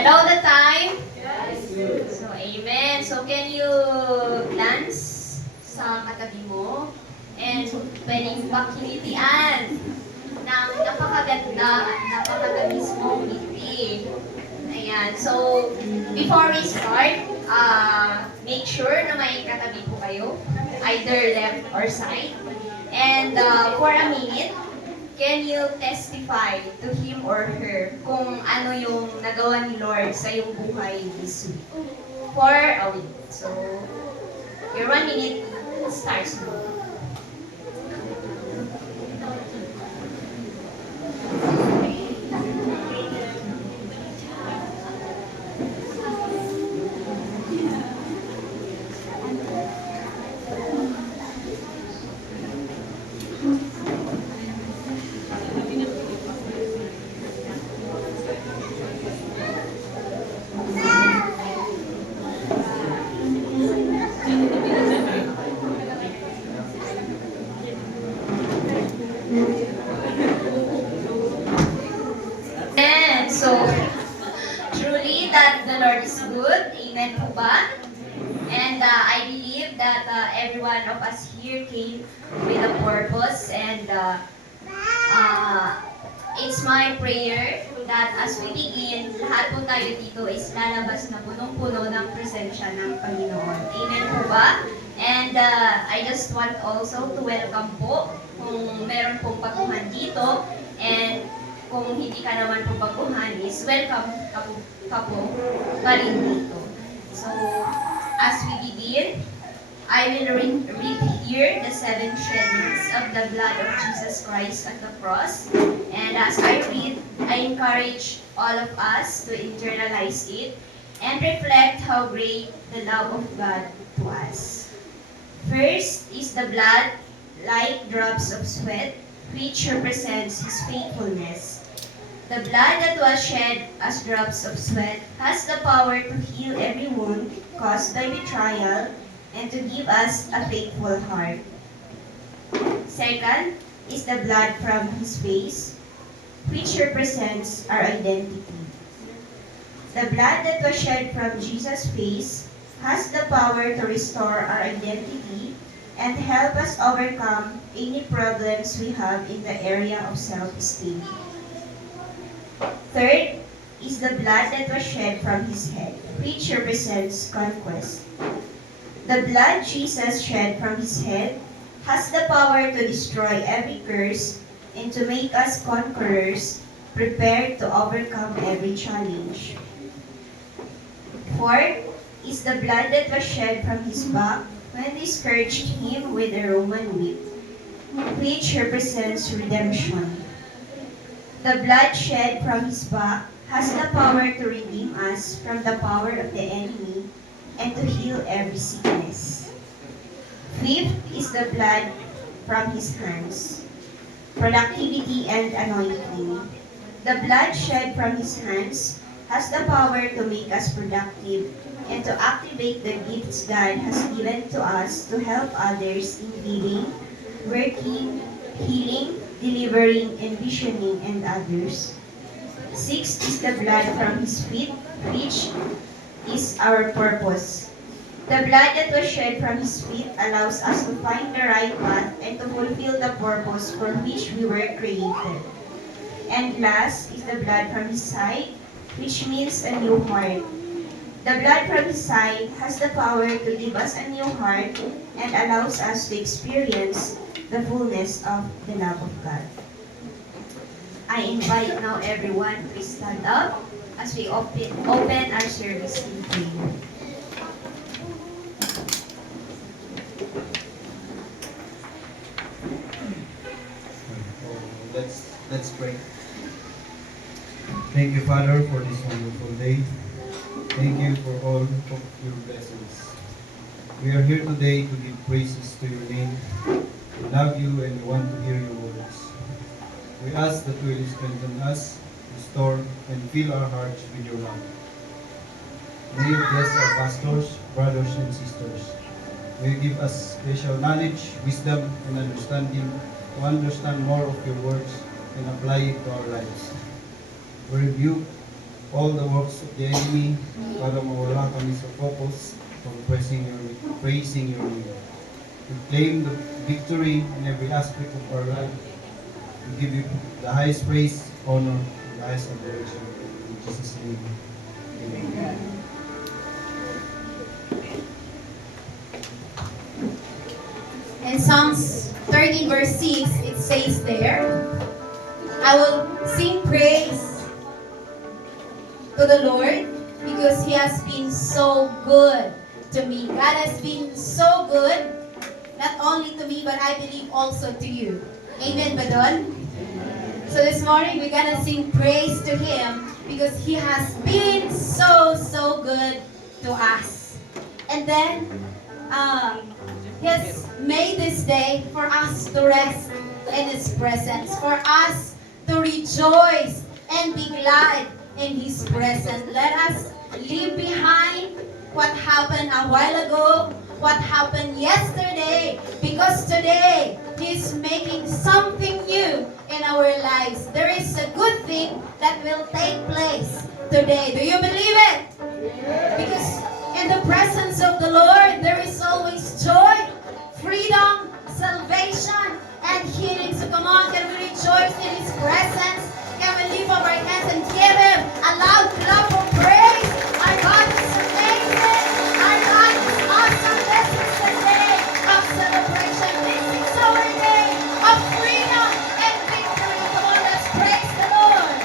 And all the time? So, amen. So, can you glance sa katabi mo? And pwedeng pakilitian ng napakaganda at napakatamis mong ngiti. Ayan. So, before we start, make sure na may katabi po kayo, either left or side. And for a minute, can you testify to him or her kung ano yung nagawa ni Lord sa iyong buhay this week? For a week. So, your 1 minute starts now. And so, truly that the Lord is good. Amen po ba? And I believe that every one of us here came with a purpose, and it's my prayer that as we begin, lahat po tayo dito is lalabas na punong-puno ng presensya ng Panginoon. Amen po ba? And I just want also to welcome po kung meron pong baguhan dito, and kung hindi ka naman po baguhan is welcome ka po pa rin dito. So, as we begin, I will read here the 7 sheddings of the blood of Jesus Christ at the cross. And as I read, I encourage all of us to internalize it and reflect how great the love of God to us. First is the blood like drops of sweat, which represents His faithfulness. The blood that was shed as drops of sweat has the power to heal every wound caused by betrayal and to give us a faithful heart. Second is the blood from His face, which represents our identity. The blood that was shed from Jesus' face has the power to restore our identity and help us overcome any problems we have in the area of self-esteem. Third is the blood that was shed from His head, which represents conquest. The blood Jesus shed from His head has the power to destroy every curse and to make us conquerors, prepared to overcome every challenge. Fourth is the blood that was shed from His back when they scourged Him with a Roman whip, which represents redemption. The blood shed from His back has the power to redeem us from the power of the enemy and to heal every sickness. Fifth is the blood from His hands, productivity and anointing. The blood shed from His hands has the power to make us productive and to activate the gifts God has given to us to help others in giving, working, healing, delivering, and visioning, and others. Sixth is the blood from His feet, which is our purpose. The blood that was shed from His feet allows us to find the right path and to fulfill the purpose for which we were created. And last is the blood from His side, which means a new heart. The blood from His side has the power to give us a new heart and allows us to experience the fullness of the love of God. I invite now everyone to stand up as we open our service in prayer. Let's pray. Thank you, Father, for this wonderful day. Thank you for all of your blessings. We are here today to give praises to your name. We love you and we want to hear your words. We ask that you will strengthen us, restore, and fill our hearts with your love. May you bless our pastors, brothers, and sisters. May you give us special knowledge, wisdom, and understanding to understand more of your words and apply it to our lives. We rebuke all the works of the enemy para mawala kami sa focus from praising your name. We claim the victory in every aspect of our life. We give you the highest praise, honor, and the highest adoration. In Jesus' name, amen. In Psalms 13 verse 6, it says there, I will sing praise to the Lord because He has been so good to me. God has been so good, not only to me, but I believe also to you. Amen, Badon? So this morning, we're gonna sing praise to Him because He has been so, so good to us. And then, He has made this day for us to rest in His presence, for us to rejoice and be glad in His presence. Let us leave behind what happened a while ago, what happened yesterday, because today He's making something new in our lives. There is a good thing that will take place today. Do you believe it? Because in the presence of the Lord, there is always joy, freedom, salvation, and healing. So come on, can we rejoice in His presence? Can we lift up our hands and give Him a loud clap of praise? Our God is amazing. Our God is awesome. This is the day of celebration. This is our day of freedom and victory. Come on, let's praise the Lord.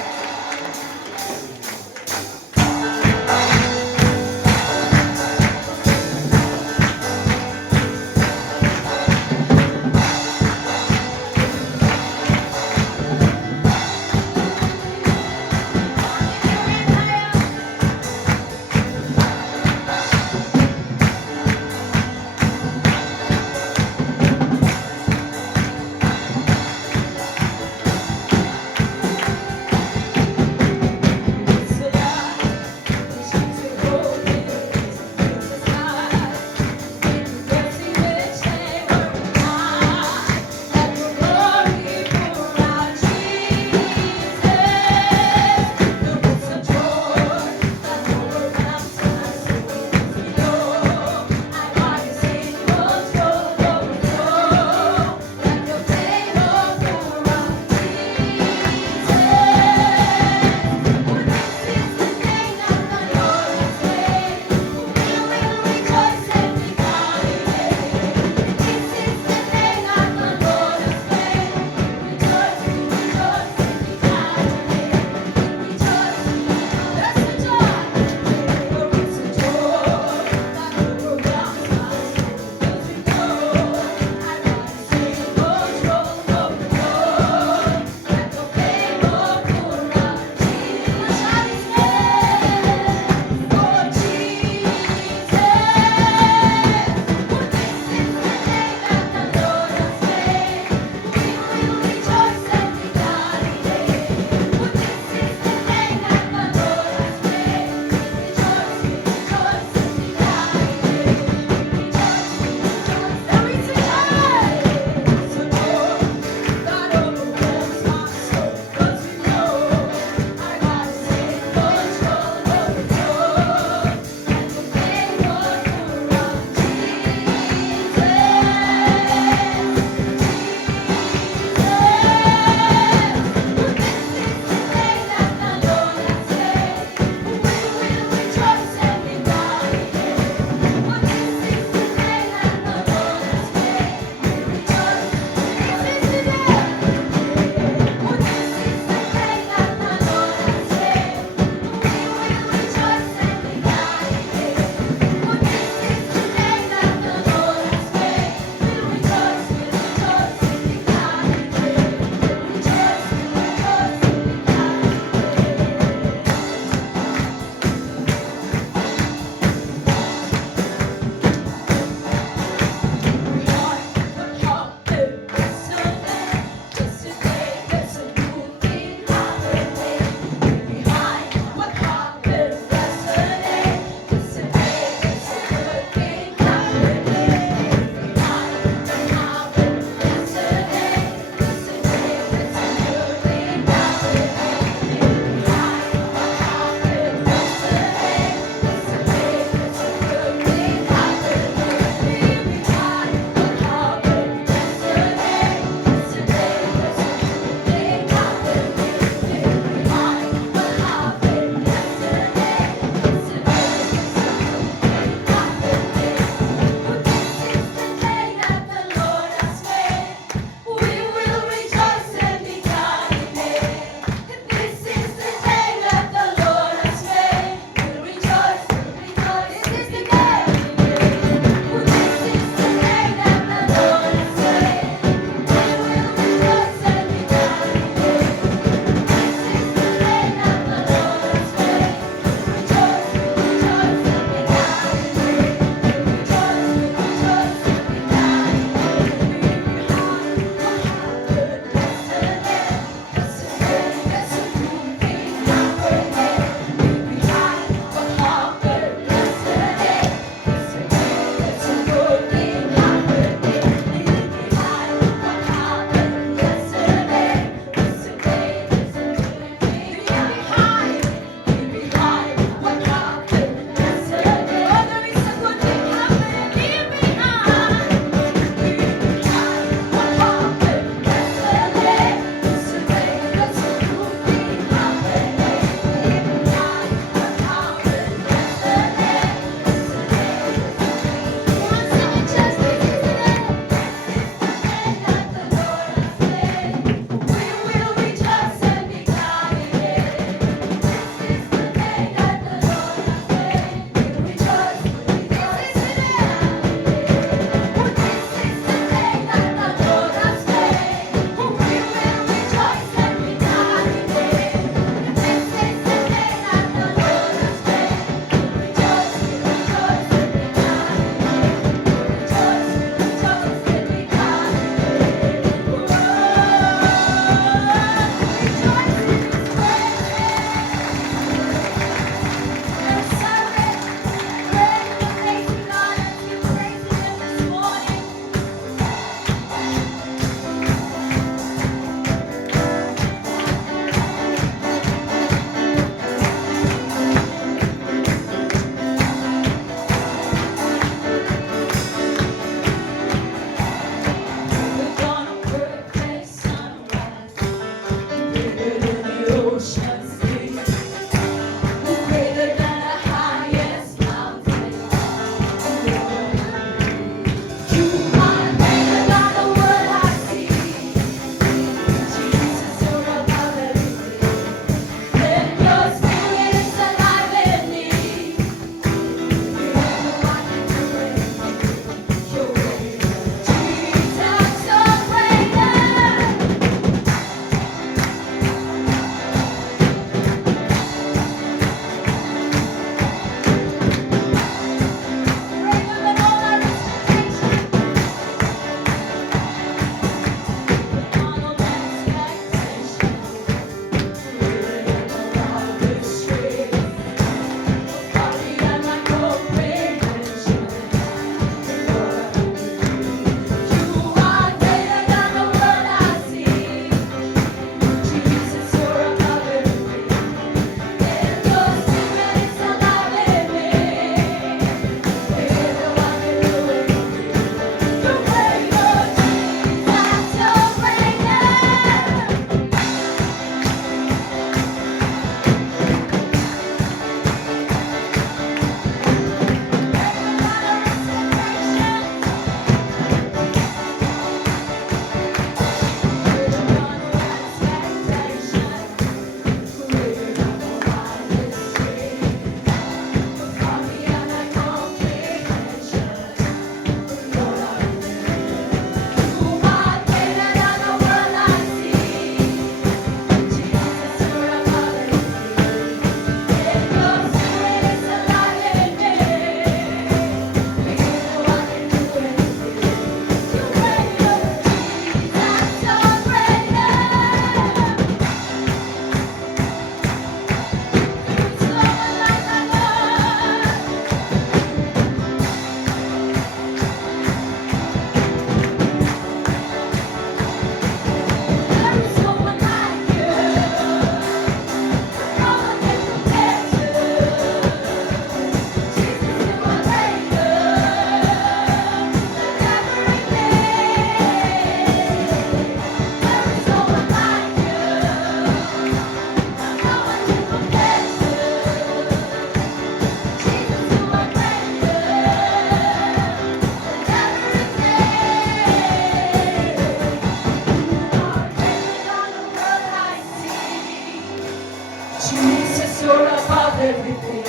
above everything.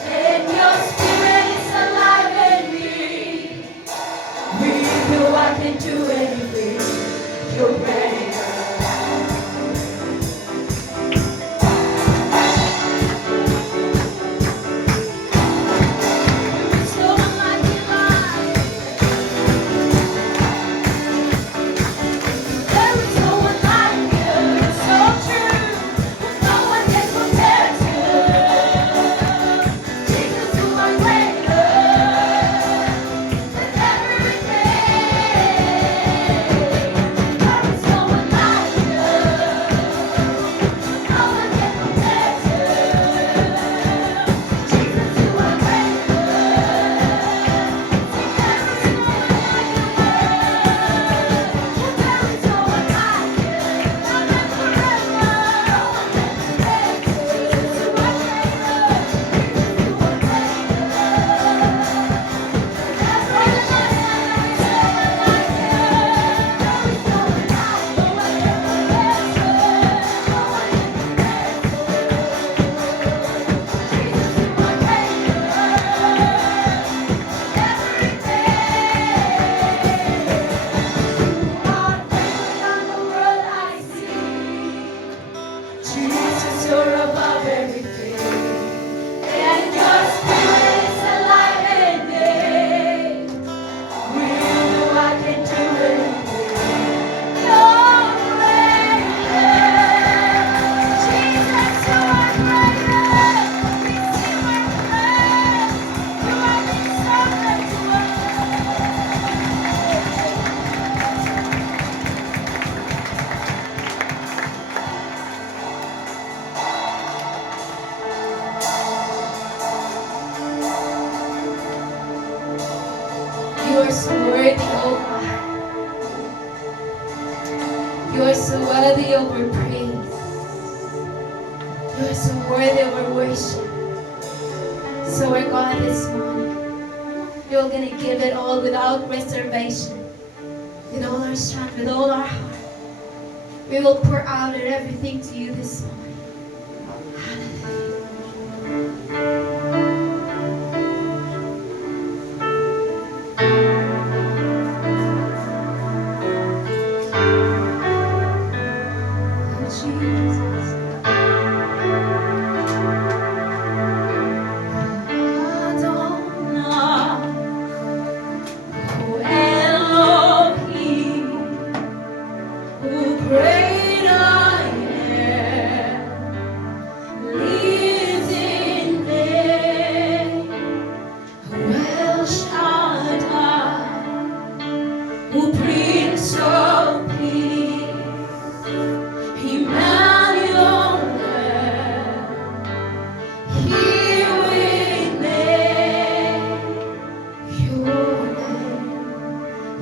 And your spirit is alive in me. With you I can do anything. You're greater. So unlike your life. There is no one like you. So true. No one can compare to Jesus, you are greater than everything. There is no one like you. No one can compare to Jesus, you are greater than Jesus, you're above everything, and your spirit is alive in me. With you I can do anything. You're greater. Jesus, you are greater. Receive our praise. You are the servant to us. You are so worthy, oh God. You are so worthy of our praise. You are so worthy of our worship. So our God, this morning, we're going to give it all without reservation, with all our strength, with all our heart. We will pour out everything to you this morning. Jesus. Adonai, O Elohim, who great I am, lives in me. Who El Shaddai, who Prince of Peace, Emmanuel, here with me. Your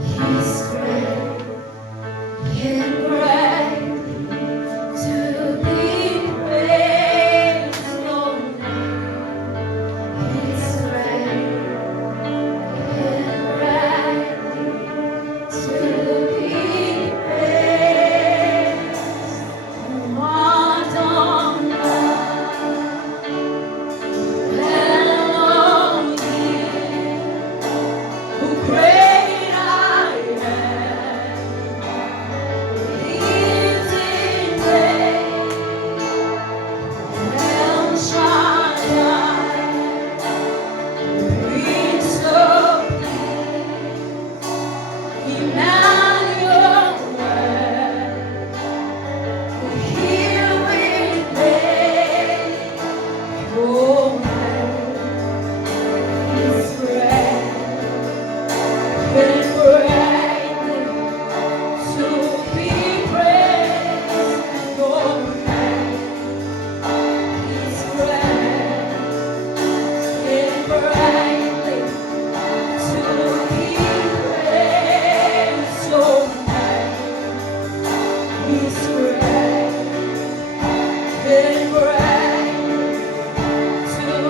name is great and greatly to be praised. Your name is great and greatly to be praised. To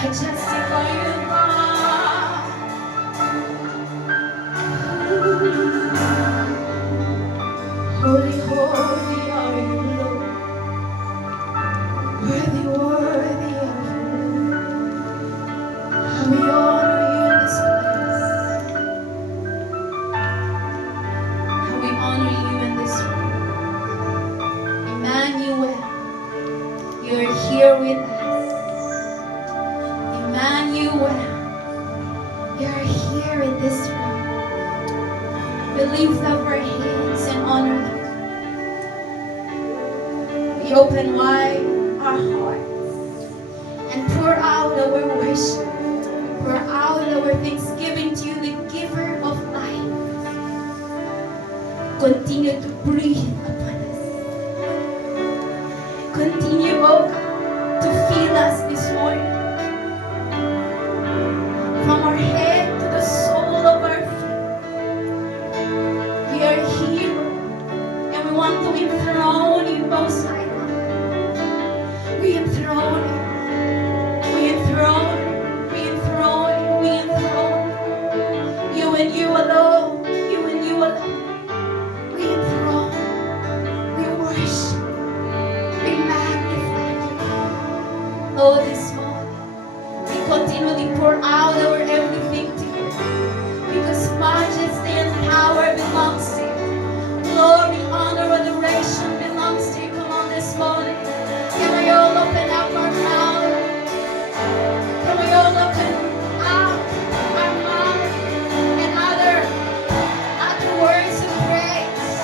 I justify you, God. Holy, holy are you, Lord. Worthy, worthy are you, Lord. We honor you in this place. We honor you in this room. Emmanuel, you're here with us. Emmanuel, you're here in this room. We lift up our hands and honor you. We open wide our hearts and pour out our worship, pour out our thanksgiving to you, the giver of life. Continue to breathe upon us. Continue, oh God, to fill us this morning. From our head to the sole of our feet. We are here and we want to enthrone you, Most High God. We enthrone you. We enthrone you. We enthrone you. We enthrone you and you alone. You and you alone. We enthrone. We worship. We magnify you. Oh, this morning, we continually pour out our everything to you. Because majesty and power belongs to you. Glory, honor, adoration belongs to you. Come on this morning. Can we all open up our mouth? Can we all open up our mouth and utter words of praise,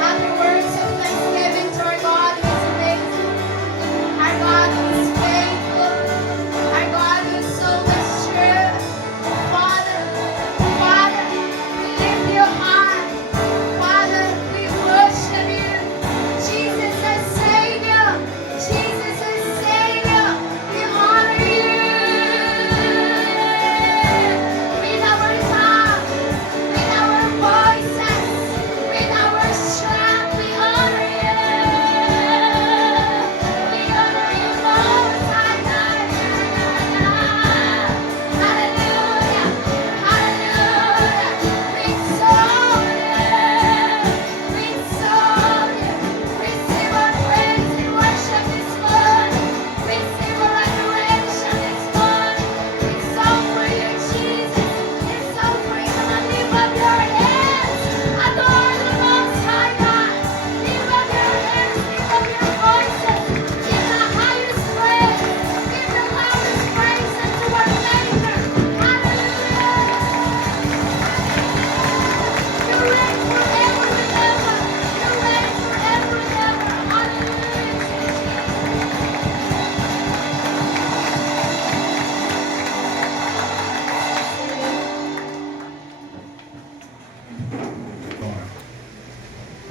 utter words of thanksgiving to our God who is amazing, our God who is faithful, our God who is so much true. Father, Father, we lift you high. Father, we worship you. Jesus our Savior, Jesus our Savior, we honor you. With our tongue, with our voices, with our strength, we honor you. We honor you, Most High God. Hallelujah, hallelujah. We exalt you, we exalt you. Receive our praise and worship this morning. Receive our adoration this morning. It's all for you, Jesus. It's all for you. Come on, lift up your hands. Adore the Most High God. Lift up your hands. Lift up your voices. Give the highest praise. Give the loudest praise unto our Maker. Hallelujah. You reign forever and ever. You reign forever and ever. Hallelujah.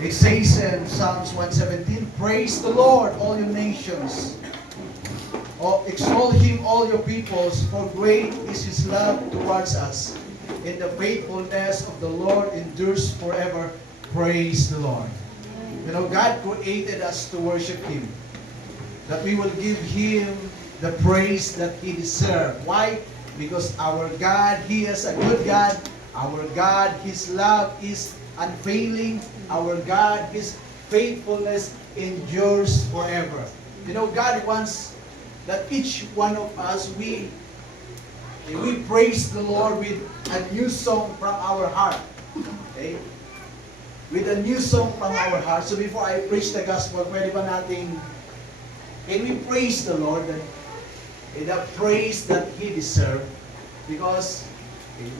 It says in Psalms 117, praise the Lord, all you nations. Oh, extol him, all your peoples, for great is his love towards us. In the faithfulness of the Lord endures forever. Praise the Lord. You know, God created us to worship him. That we will give him the praise that he deserves. Why? Because our God, he is a good God. Our God, his love is unfailing. Our God, his faithfulness endures forever. You know, God wants that each one of us, we praise the Lord with a new song from our heart. Okay? With a new song from our heart. So before I preach the gospel, pwede ba natin, can we praise the Lord? The praise that he deserves. Because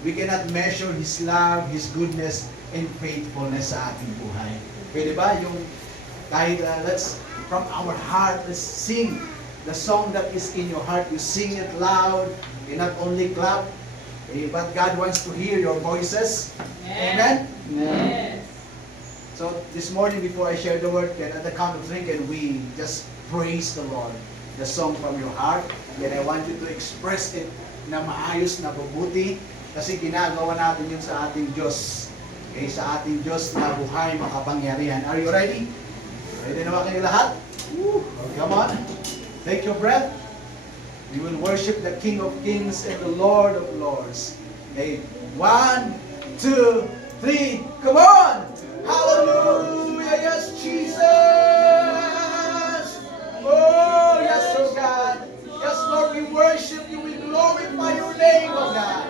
we cannot measure his love, his goodness, and faithfulness sa ating buhay. Pwede ba yung kahit let's from our heart, let's sing the song that is in your heart. You sing it loud, you not only clap, but God wants to hear your voices. Amen? Yes. So this morning before I share the word, at the count of three, can we just praise the Lord? The song from your heart. And I want you to express it na maayos, na mabuti, kasi ginagawa natin yun sa ating Diyos. Okay, sa ating Diyos na buhay makapangyarihan. Are you ready? Ready na ba kayo lahat? Woo! Come on. Take your breath. We will worship the King of Kings and the Lord of Lords. Okay, 1, 2, 3, come on! Hallelujah! Yes, Jesus! Oh, yes, oh God! Yes, Lord, we worship you, we glorify your name, oh God!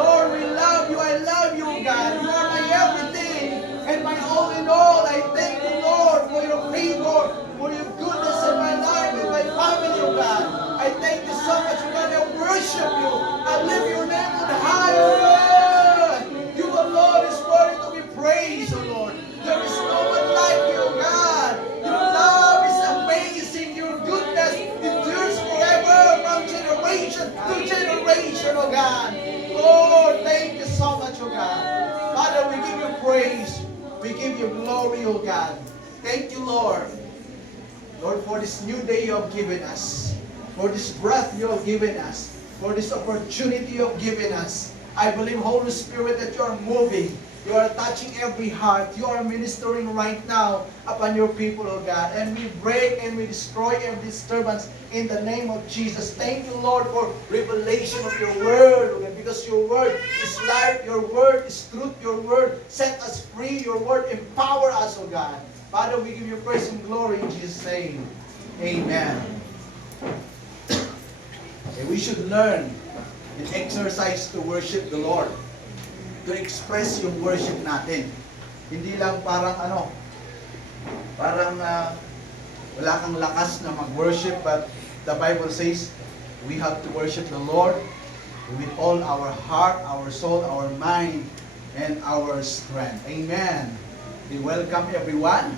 Lord, we love you, I love you, oh God! You are my everything and my all in all. I thank you, Lord, for your favor, for your goodness in my life and my family, oh God! I thank you so much, God. I worship you. I lift your name on high, oh God. You alone is worthy to be praised, oh Lord. There is no one like you, oh God. Your love is amazing. Your goodness endures forever from generation to generation, oh God. Lord, thank you so much, oh God. Father, we give you praise. We give you glory, oh God. Thank you, Lord. Lord, for this new day you have given us. For this breath you have given us, for this opportunity you have given us. I believe, Holy Spirit, that you are moving. You are touching every heart. You are ministering right now upon your people, oh God. And we break and we destroy every disturbance in the name of Jesus. Thank you, Lord, for revelation of your word, oh God, because your word is life, your word is truth, your word set us free, your word empower us, oh God. Father, we give you praise and glory in Jesus' name. Amen. Okay, we should learn and exercise to worship the Lord. To express yung worship natin. Hindi lang parang wala kang lakas na mag-worship, but the Bible says we have to worship the Lord with all our heart, our soul, our mind, and our strength. Amen. We welcome everyone.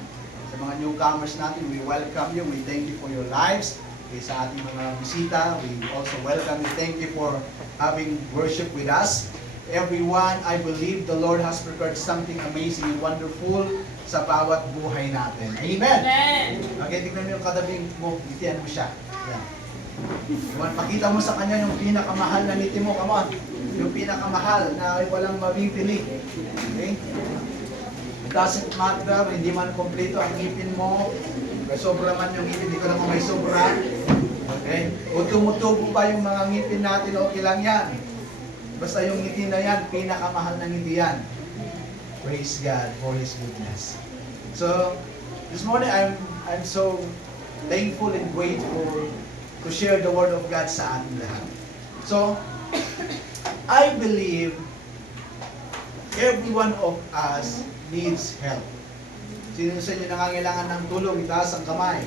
Sa mga newcomers natin, we welcome you. We thank you for your lives. Sa ating mga bisita, we also welcome you. Thank you for having worship with us. Everyone, I believe the Lord has prepared something amazing and wonderful sa bawat buhay natin. Amen! Amen. Okay, tignan mo yung kadabing mo, ngitian mo siya. Yan. Pakita mo sa kanya yung pinakamahal na ngiti mo. Come on. Yung pinakamahal na walang mabibili. Okay? It doesn't matter, hindi man kompleto ang ngipin mo. May sobra man yung ngipin, hindi ko na kung may sobra. Okay? O tumutubo pa yung mga ngipin natin, okay lang yan. Basta yung ngiti na yan, pinakamahal na ngiti yan. Praise God for His goodness. So, this morning, I'm so thankful and grateful to share the Word of God sa ating lahat. So, I believe every one of us needs help. Sino sa inyo nangangailangan ng tulong? Itaas ang kamay.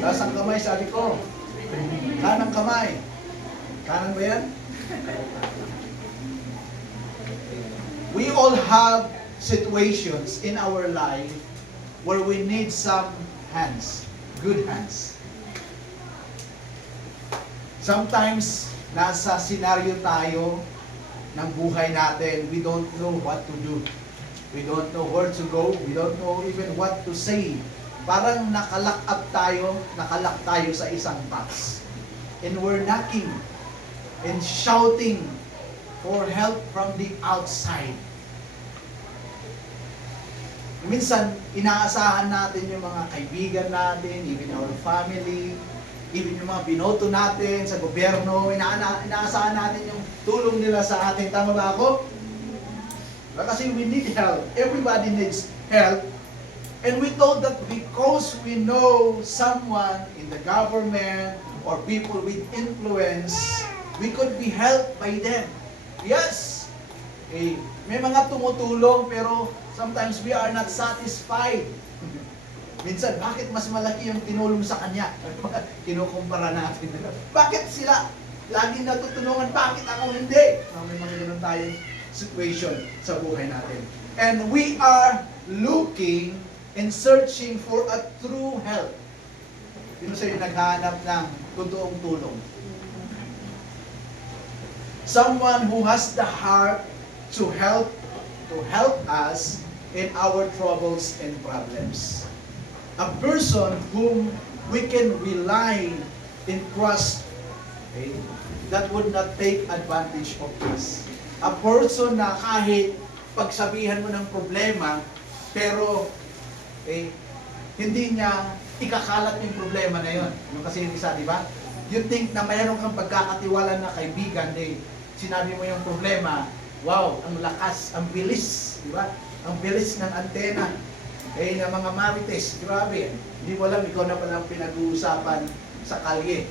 Itaas ang kamay, sabi ko. Kanang kamay. Kanan ba yan? We all have situations in our life where we need some hands, good hands. Sometimes, nasa senaryo tayo ng buhay natin, we don't know what to do. We don't know where to go. We don't know even what to say. Parang nakalock tayo sa isang box. And we're knocking and shouting for help from the outside. Minsan, inaasahan natin yung mga kaibigan natin, even our family, even yung mga binoto natin sa gobyerno, inaasahan natin yung tulong nila sa atin. Tama ba ako? Kasi we need help. Everybody needs help. And we thought that because we know someone in the government or people with influence, we could be helped by them. Yes! May mga tumutulong pero sometimes we are not satisfied. Minsan, bakit mas malaki yung tinulong sa kanya? Kinukumpara natin. Bakit sila lagi natutulungan? Bakit ako hindi? May mga ganun tayong situation sa buhay natin. And we are looking and searching for a true help. Sino sa'yo naghahanap ng totoong tulong? Someone who has the heart to help us in our troubles and problems. A person whom we can rely and trust, okay, that would not take advantage of this. A person na kahit pagsabihan mo ng problema, pero hindi niya ikakalat yung problema na yon. Yung kasi yung isa, di ba? You think na mayroon kang pagkakatiwala na kaibigan, sinabi mo yung problema, wow, ang lakas, ang bilis, di ba? Ang bilis ng antena. Na mga marites, grabe. Hindi mo alam, ikaw na palang pinag-uusapan sa kalye.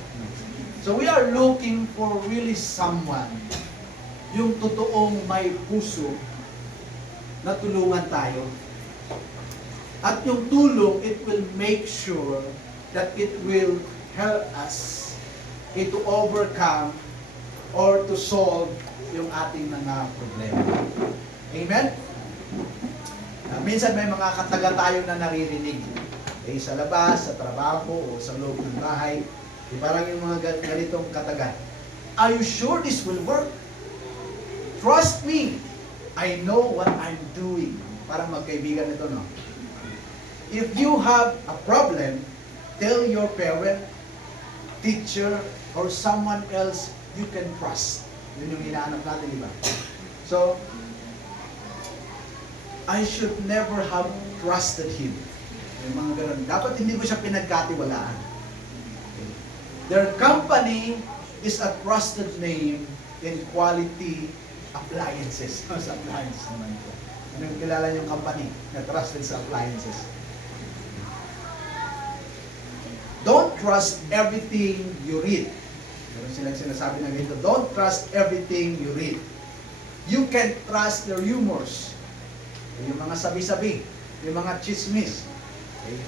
So we are looking for really someone, yung totoong may puso, na tulungan tayo. At yung tulong, it will make sure that it will help us to overcome or to solve yung ating mga problema. Amen? Minsan may mga kataga tayo na naririnig. Sa labas, sa trabaho, o sa loob ng bahay. Parang yung mga ganitong kataga. Are you sure this will work? Trust me. I know what I'm doing. Parang magkaibigan ito, no? If you have a problem, tell your parent, teacher, or someone else you can trust. Yun yung hinahanap natin, di ba? So, I should never have trusted him. Yung mga ganun. Dapat hindi ko siya pinagkatiwalaan. Okay. Their company is a trusted name in quality appliances. Sa appliances naman ito. Anong kilala yung company na trusted sa appliances? Don't trust everything you read. Meron silang sinasabi na ganito, don't trust everything you read. You can trust their humors. Yung mga sabi-sabi, yung mga chismis. Okay?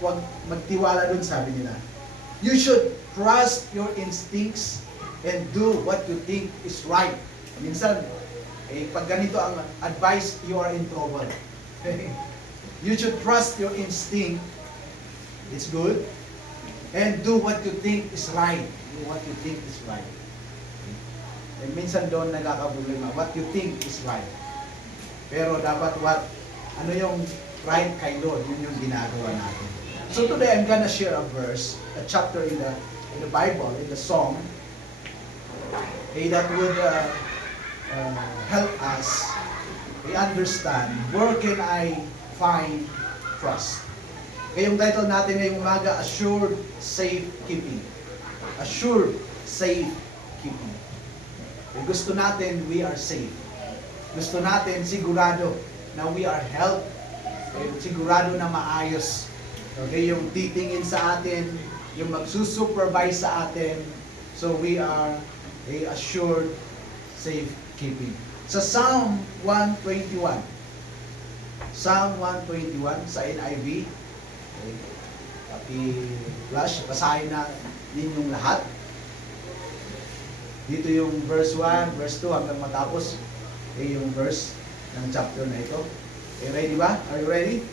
Huwag magtiwala dun, sabi nila. You should trust your instincts and do what you think is right. Minsan, pag ganito ang advice, you are in trouble. You should trust your instinct. It's good. And do what you think is right. Do what you think is right. And minsan doon nagkakaproblema. What you think is right. Pero dapat ano yung right kay Lord, yun yung ginagawa natin. So today I'm gonna share a verse, a chapter in the Bible, in the Song, that would help us understand where can I find trust. Yung title natin ngayong umaga, Assured Safekeeping. Assured Safekeeping. Gusto natin, we are safe. Gusto natin, sigurado na we are helped. Sigurado na maayos. Okay, yung titingin sa atin, yung magsusupervise sa atin. So we are assured safekeeping. Sa Psalm 121. Psalm 121 sa NIV. Okay. Paki-flash, basahin na ninyong lahat. Dito yung verse 1, verse 2 hanggang matapos. Yung verse ng chapter na ito. Ready ba? Are you ready?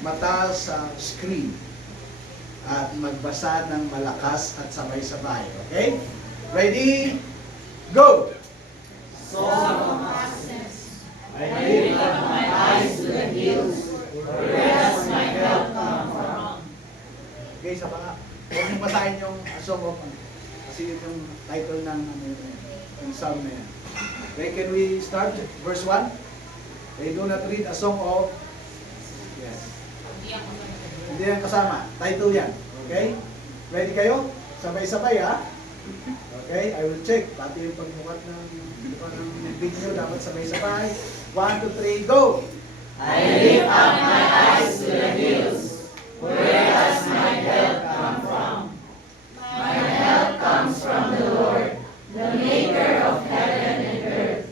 Mata sa screen at magbasa ng malakas at sabay-sabay. Okay? Ready? Go! So I lift up my eyes to the hills, where does my help come from? Okay, sa mga, huwag niyong basahin yung Song of, kasi yun yung title ng psalm na yan. Okay, can we start? Verse 1? Okay, do not read a song of, yes. Hindi yan kasama. Title yan. Okay? Ready kayo? Sabay-sabay ha? Okay, I will check. Pati yung pagbukat ng video, dapat sabay-sabay. 1, 2, 3, go! I lift up my eyes to the hills, where does my help come from? My help comes from the Lord, the maker of heaven and earth.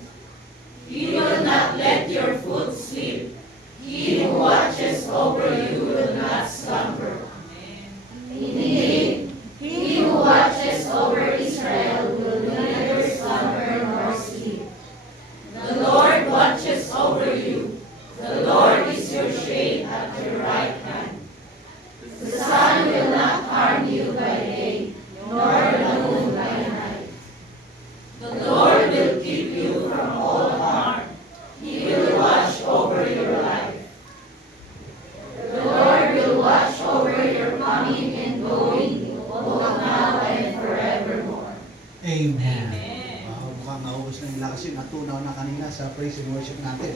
He will not let your foot slip. He who watches over you will not slumber. Indeed, he who watches over Israel will neither slumber nor sleep. The Lord watches over you. The Lord is your shade at your right hand. The sun will not harm you by day, nor the moon by night. The Lord will keep you from all harm. He will watch over your life. The Lord will watch over your coming and going, both now and forevermore. Amen. Mukhang naubos na yung lakas yun. Natunaw na kanina sa praise and worship natin.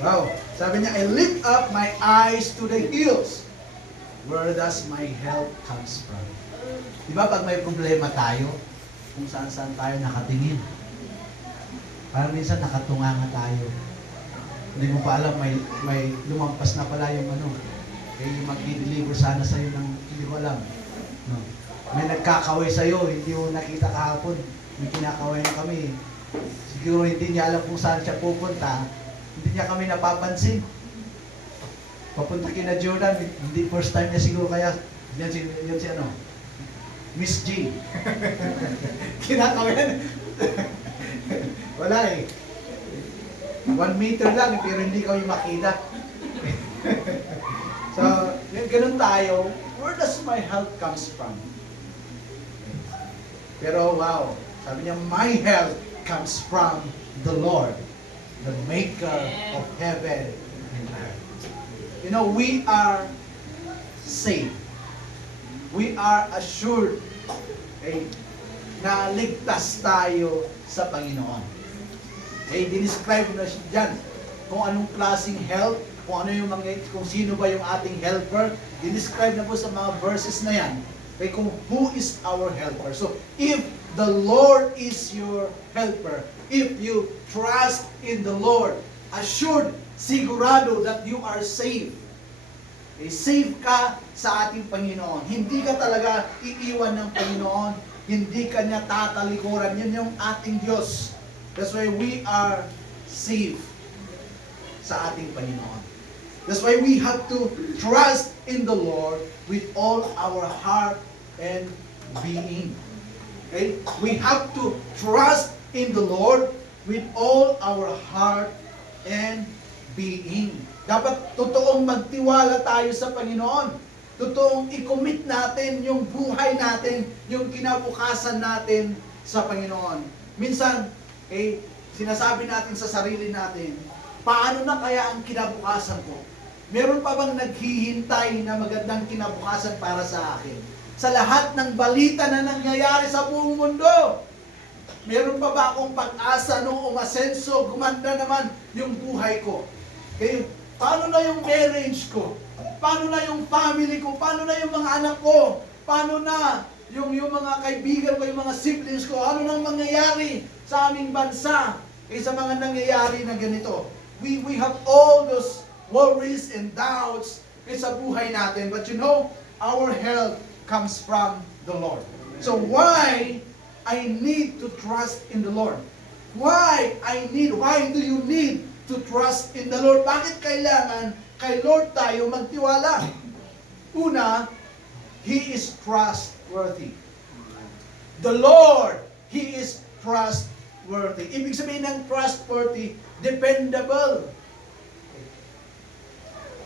Wow. Sabi niya, I lift up my eyes to the hills. Where does my help comes from? Di ba pag may problema tayo, kung saan-saan tayo nakatingin, parang minsan nakatunganga tayo. Hindi mo pa alam, may lumampas na pala yung ano, yung mag-deliver sana sa'yo ng hindi ko alam. No. May nagkakaway sa'yo, hindi mo nakita kahapon, may kinakaway na kami. Siguro hindi niya alam kung saan siya pupunta, hindi niya kami napapansin. Papunta kina Jordan, hindi first time niya siguro kaya, yan si ano, Miss G. Kinakawin. Wala eh. 1 meter lang, pero hindi kami makita. So, ganun tayo, where does my help comes from? Pero wow, sabi niya, my help comes from the Lord, the maker of heaven and earth. You know, we are saved. We are assured na ligtas tayo sa Panginoon. Dinescribe na siya dyan kung anong klaseng help, kung sino ba yung ating helper. Dinescribe na po sa mga verses na yan. Kung who is our helper. So, if the Lord is your helper, if you trust in the Lord, assured, sigurado that you are safe. Safe ka sa ating Panginoon. Hindi ka talaga iiwan ng Panginoon. Hindi ka niya tatalikuran. Yun yung ating Diyos. That's why we are safe sa ating Panginoon. That's why we have to trust in the Lord with all our heart and being. Okay? We have to trust in the Lord with all our heart and being. Dapat totoong magtiwala tayo sa Panginoon. Totoong i-commit natin yung buhay natin, yung kinabukasan natin sa Panginoon. Minsan, sinasabi natin sa sarili natin, paano na kaya ang kinabukasan ko? Meron pa bang naghihintay na magandang kinabukasan para sa akin? Sa lahat ng balita na nangyayari sa buong mundo, meron pa ba akong pag-asa nung umasenso, gumanda naman yung buhay ko? Paano na yung marriage ko? Paano na yung family ko? Paano na yung mga anak ko? Paano na yung mga kaibigan ko, yung mga siblings ko? Ano nang mangyayari sa aming bansa? Sa mga nangyayari na ganito. We have all those worries and doubts sa buhay natin. But you know, our help comes from the Lord. So why I need to trust in the Lord? Why do you need to trust in the Lord? Bakit kailangan kay Lord tayo magtiwala? Una, He is trustworthy. The Lord, He is trustworthy. Ibig sabihin ng trustworthy, dependable.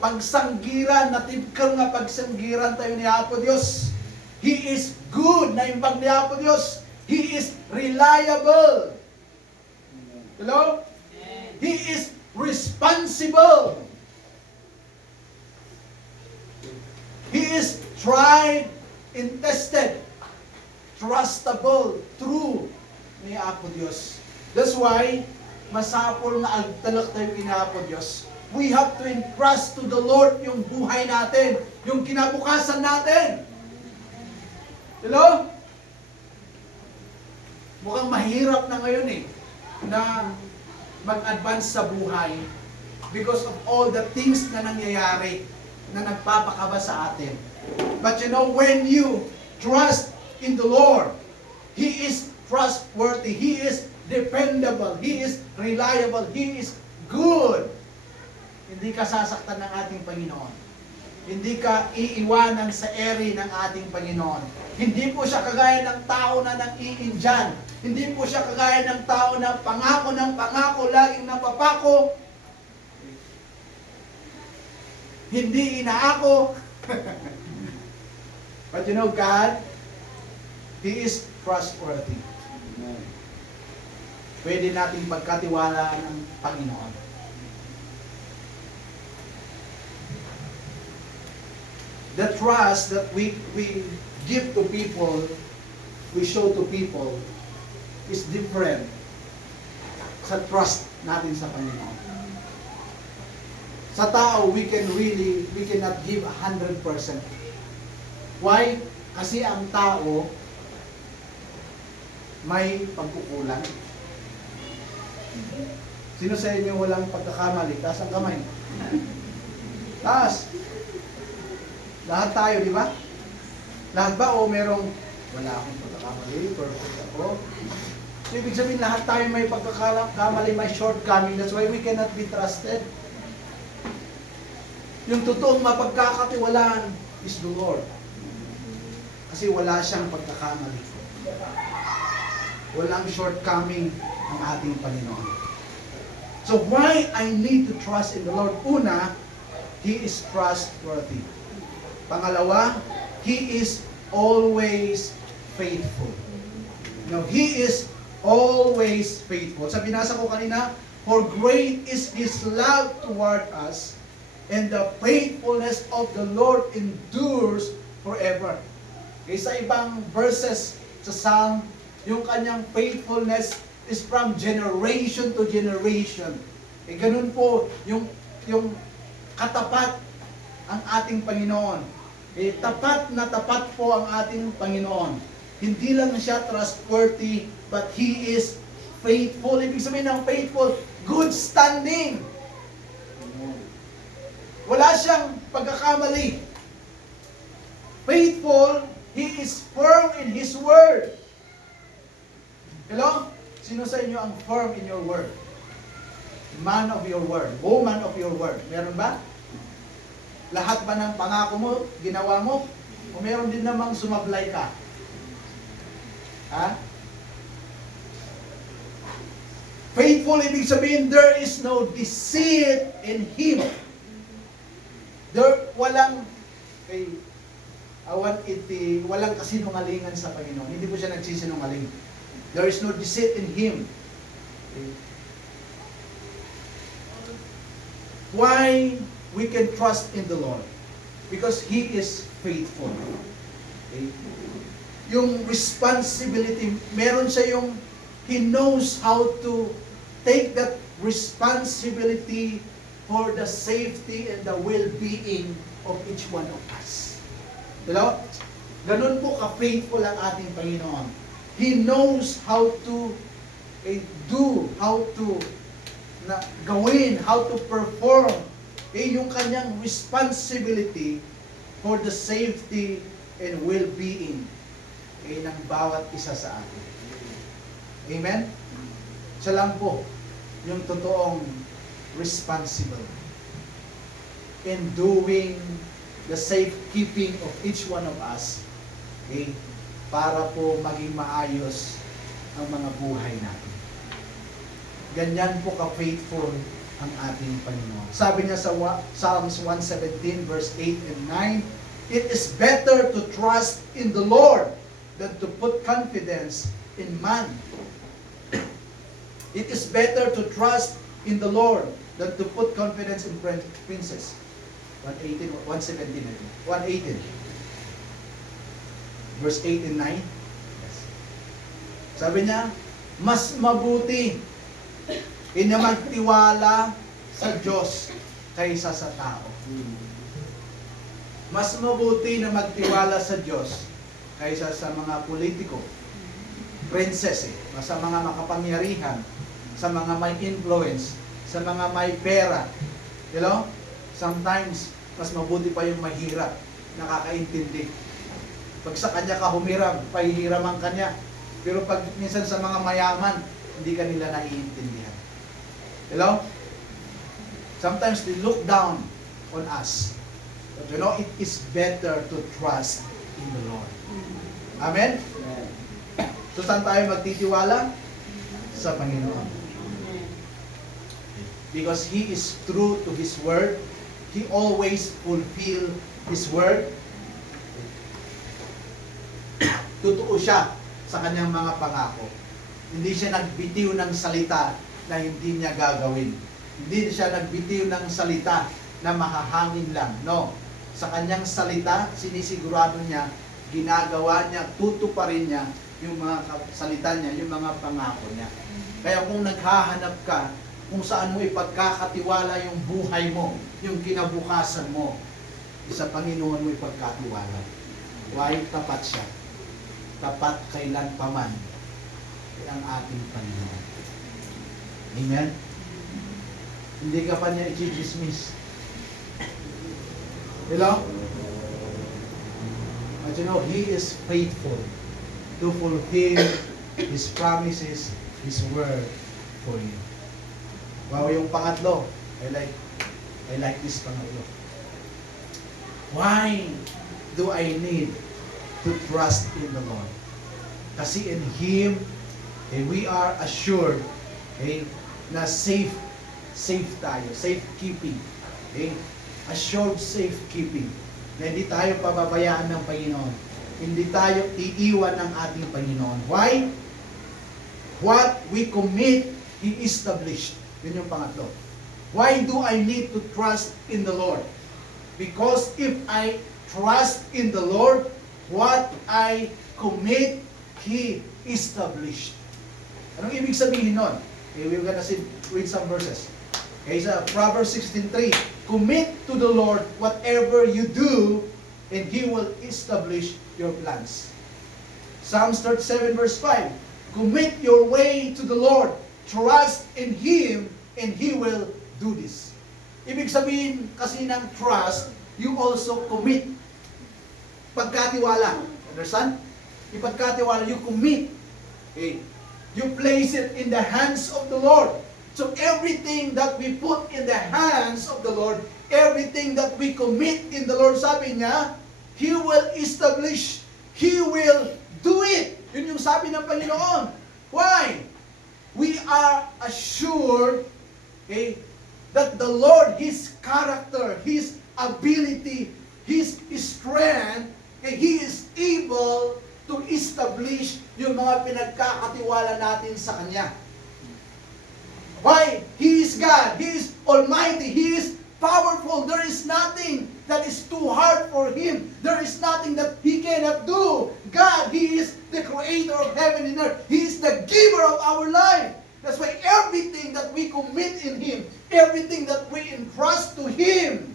Pagsanggiran, natibkang nga pagsanggiran tayo ni Apo Diyos. He is good na imbang ni Apo Diyos. He is reliable. Hello? He is responsible. He is tried and tested. Trustable, true ni Apo Diyos. That's why, masapol na agtalak tayo kina Apo Diyos. We have to entrust to the Lord yung buhay natin, yung kinabukasan natin. Hello? Mukhang mahirap na ngayon na mag-advance sa buhay because of all the things na nangyayari na nagpapakaba sa atin. But you know, when you trust in the Lord, He is trustworthy, He is dependable, He is reliable, He is good. Hindi ka sasaktan ng ating Panginoon. Hindi ka iiwanan sa ere ng ating Panginoon. Hindi po siya kagaya ng tao na nang-iindiyan. Hindi po siya kagaya ng tao na pangako ng pangako, laging napapako. Hindi inaako. But you know, God, He is trustworthy. Pwede nating pagkatiwalaan ng Panginoon. The trust that we give to people, we show to people, is different sa trust natin sa Panginoon. Sa tao, we cannot give 100%. Why? Kasi ang tao may pagkukulang. Sino sa inyo walang pagkakamali? Taas ang kamay. Taas. Lahat tayo, di ba? Lahat ba o merong wala akong pagkakamali, perfect ako? So, ibig sabihin lahat tayo may pagkakamali, may shortcoming. That's why we cannot be trusted. Yung totoong mapagkakatiwalaan is the Lord. Kasi wala siyang pagkakamali. Walang shortcoming ang ating Panginoon. So why I need to trust in the Lord? Una, He is trustworthy. Pangalawa, He is always faithful. No, He is always faithful. Sa binasa ko kanina, for great is His love toward us, and the faithfulness of the Lord endures forever. Okay, sa ibang verses sa Psalm, yung kanyang faithfulness is from generation to generation. Eh, ganun po yung katapat ang ating Panginoon. Eh, tapat na tapat po ang ating Panginoon. Hindi lang siya trustworthy, but He is faithful. Ibig sabihin ng faithful, good standing. Wala siyang pagkakamali. Faithful, He is firm in His word. Hello? Sino sa inyo ang firm in your word? Man of your word. Woman of your word. Meron ba? Lahat ba ng pangako mo, ginawa mo? O meron din namang sumablay ka? Ha? Faithful, ibig sabihin, there is no deceit in Him. Walang kasinungalingan sa Panginoon. Hindi po siya nagsisinungaling. There is no deceit in Him. Why we can trust in the Lord? Because He is faithful. Okay? Yung responsibility, meron siya yung He knows how to take that responsibility for the safety and the well-being of each one of us. Diba? Ganun po ka-faithful ang ating Panginoon. He knows how to gawin, how to perform yung kanyang responsibility for the safety and well-being ng bawat isa sa atin. Amen? Siya lang po yung totoong responsible in doing the safekeeping of each one of us, para po maging maayos ang mga buhay natin. Ganyan po ka-faithful ang ating Panginoon. Sabi niya sa Psalms 117 verse 8 and 9, it is better to trust in the Lord than to put confidence in man. It is better to trust in the Lord than to put confidence in princes. 118 verse 8 and 9. Yes. Sabi niya, mas mabuti na magtiwala sa Diyos kaysa sa tao. Mas mabuti na magtiwala sa Diyos kaysa sa mga politiko, princess, sa mga makapangyarihan, sa mga may influence, sa mga may pera. You know? Sometimes, mas mabuti pa yung mahirap, nakakaintindi. Pag sa kanya ka humiram, pahihiraman kanya. Pero pag minsan sa mga mayaman, hindi ka nila naiintindihan. Hello? Sometimes they look down on us. But you know, it is better to trust in the Lord. Amen? So saan tayo magtitiwala? Sa Panginoon. Because He is true to His word. He always fulfill His word. Totoo siya sa kanyang mga pangako. Hindi siya nagbitiw ng salita na hindi niya gagawin. Hindi siya nagbitiw ng salita na mahahangin lang. No. Sa kanyang salita, sinisigurado niya, ginagawa niya, tutuparin niya yung mga salita niya, yung mga pangako niya. Kaya kung naghahanap ka, kung saan mo ipagkakatiwala yung buhay mo, yung kinabukasan mo, sa Panginoon mo ipagkatiwala. Why? Tapat siya. Tapat kailan paman ang ating Panginoon. Amen? Hindi ka pa niya i-dismiss. Hello? But you know, He is faithful to fulfill His promises, His word for you. Wow, yung pangatlo, I like this pangatlo. Why do I need to trust in the Lord? Kasi in Him, we are assured na safe tayo, safekeeping. Assured safekeeping. Na hindi tayo pababayaan ng Panginoon. Hindi tayo iiwan ng ating Panginoon. Why? What we commit, He established. Yun yung pangatlo. Why do I need to trust in the Lord? Because if I trust in the Lord, what I commit, He established. Anong ibig sabihin nun? Okay, we're gonna read some verses. Okay, sa Proverbs 16:3, commit to the Lord whatever you do, and He will establish your plans. Psalms 37 verse 5, commit your way to the Lord, trust in Him, and He will do this. Ibig sabihin kasi ng trust, you also commit. Pagkatiwala. Understand? Ipagkatiwala, you commit. Okay. You place it in the hands of the Lord. So everything that we put in the hands of the Lord, everything that we commit in the Lord, sabi niya, He will establish. He will do it. Yun yung sabi ng Panginoon. Why? We are assured, that the Lord, His character, His ability, His strength, He is able to establish yung mga pinagkakatiwala natin sa Kanya. Why? He is God. He is Almighty. He is powerful. There is nothing that is too hard for Him. There is nothing that He cannot do. God, He is the creator of heaven and earth. He is the giver of our life. That's why everything that we commit in Him, everything that we entrust to Him,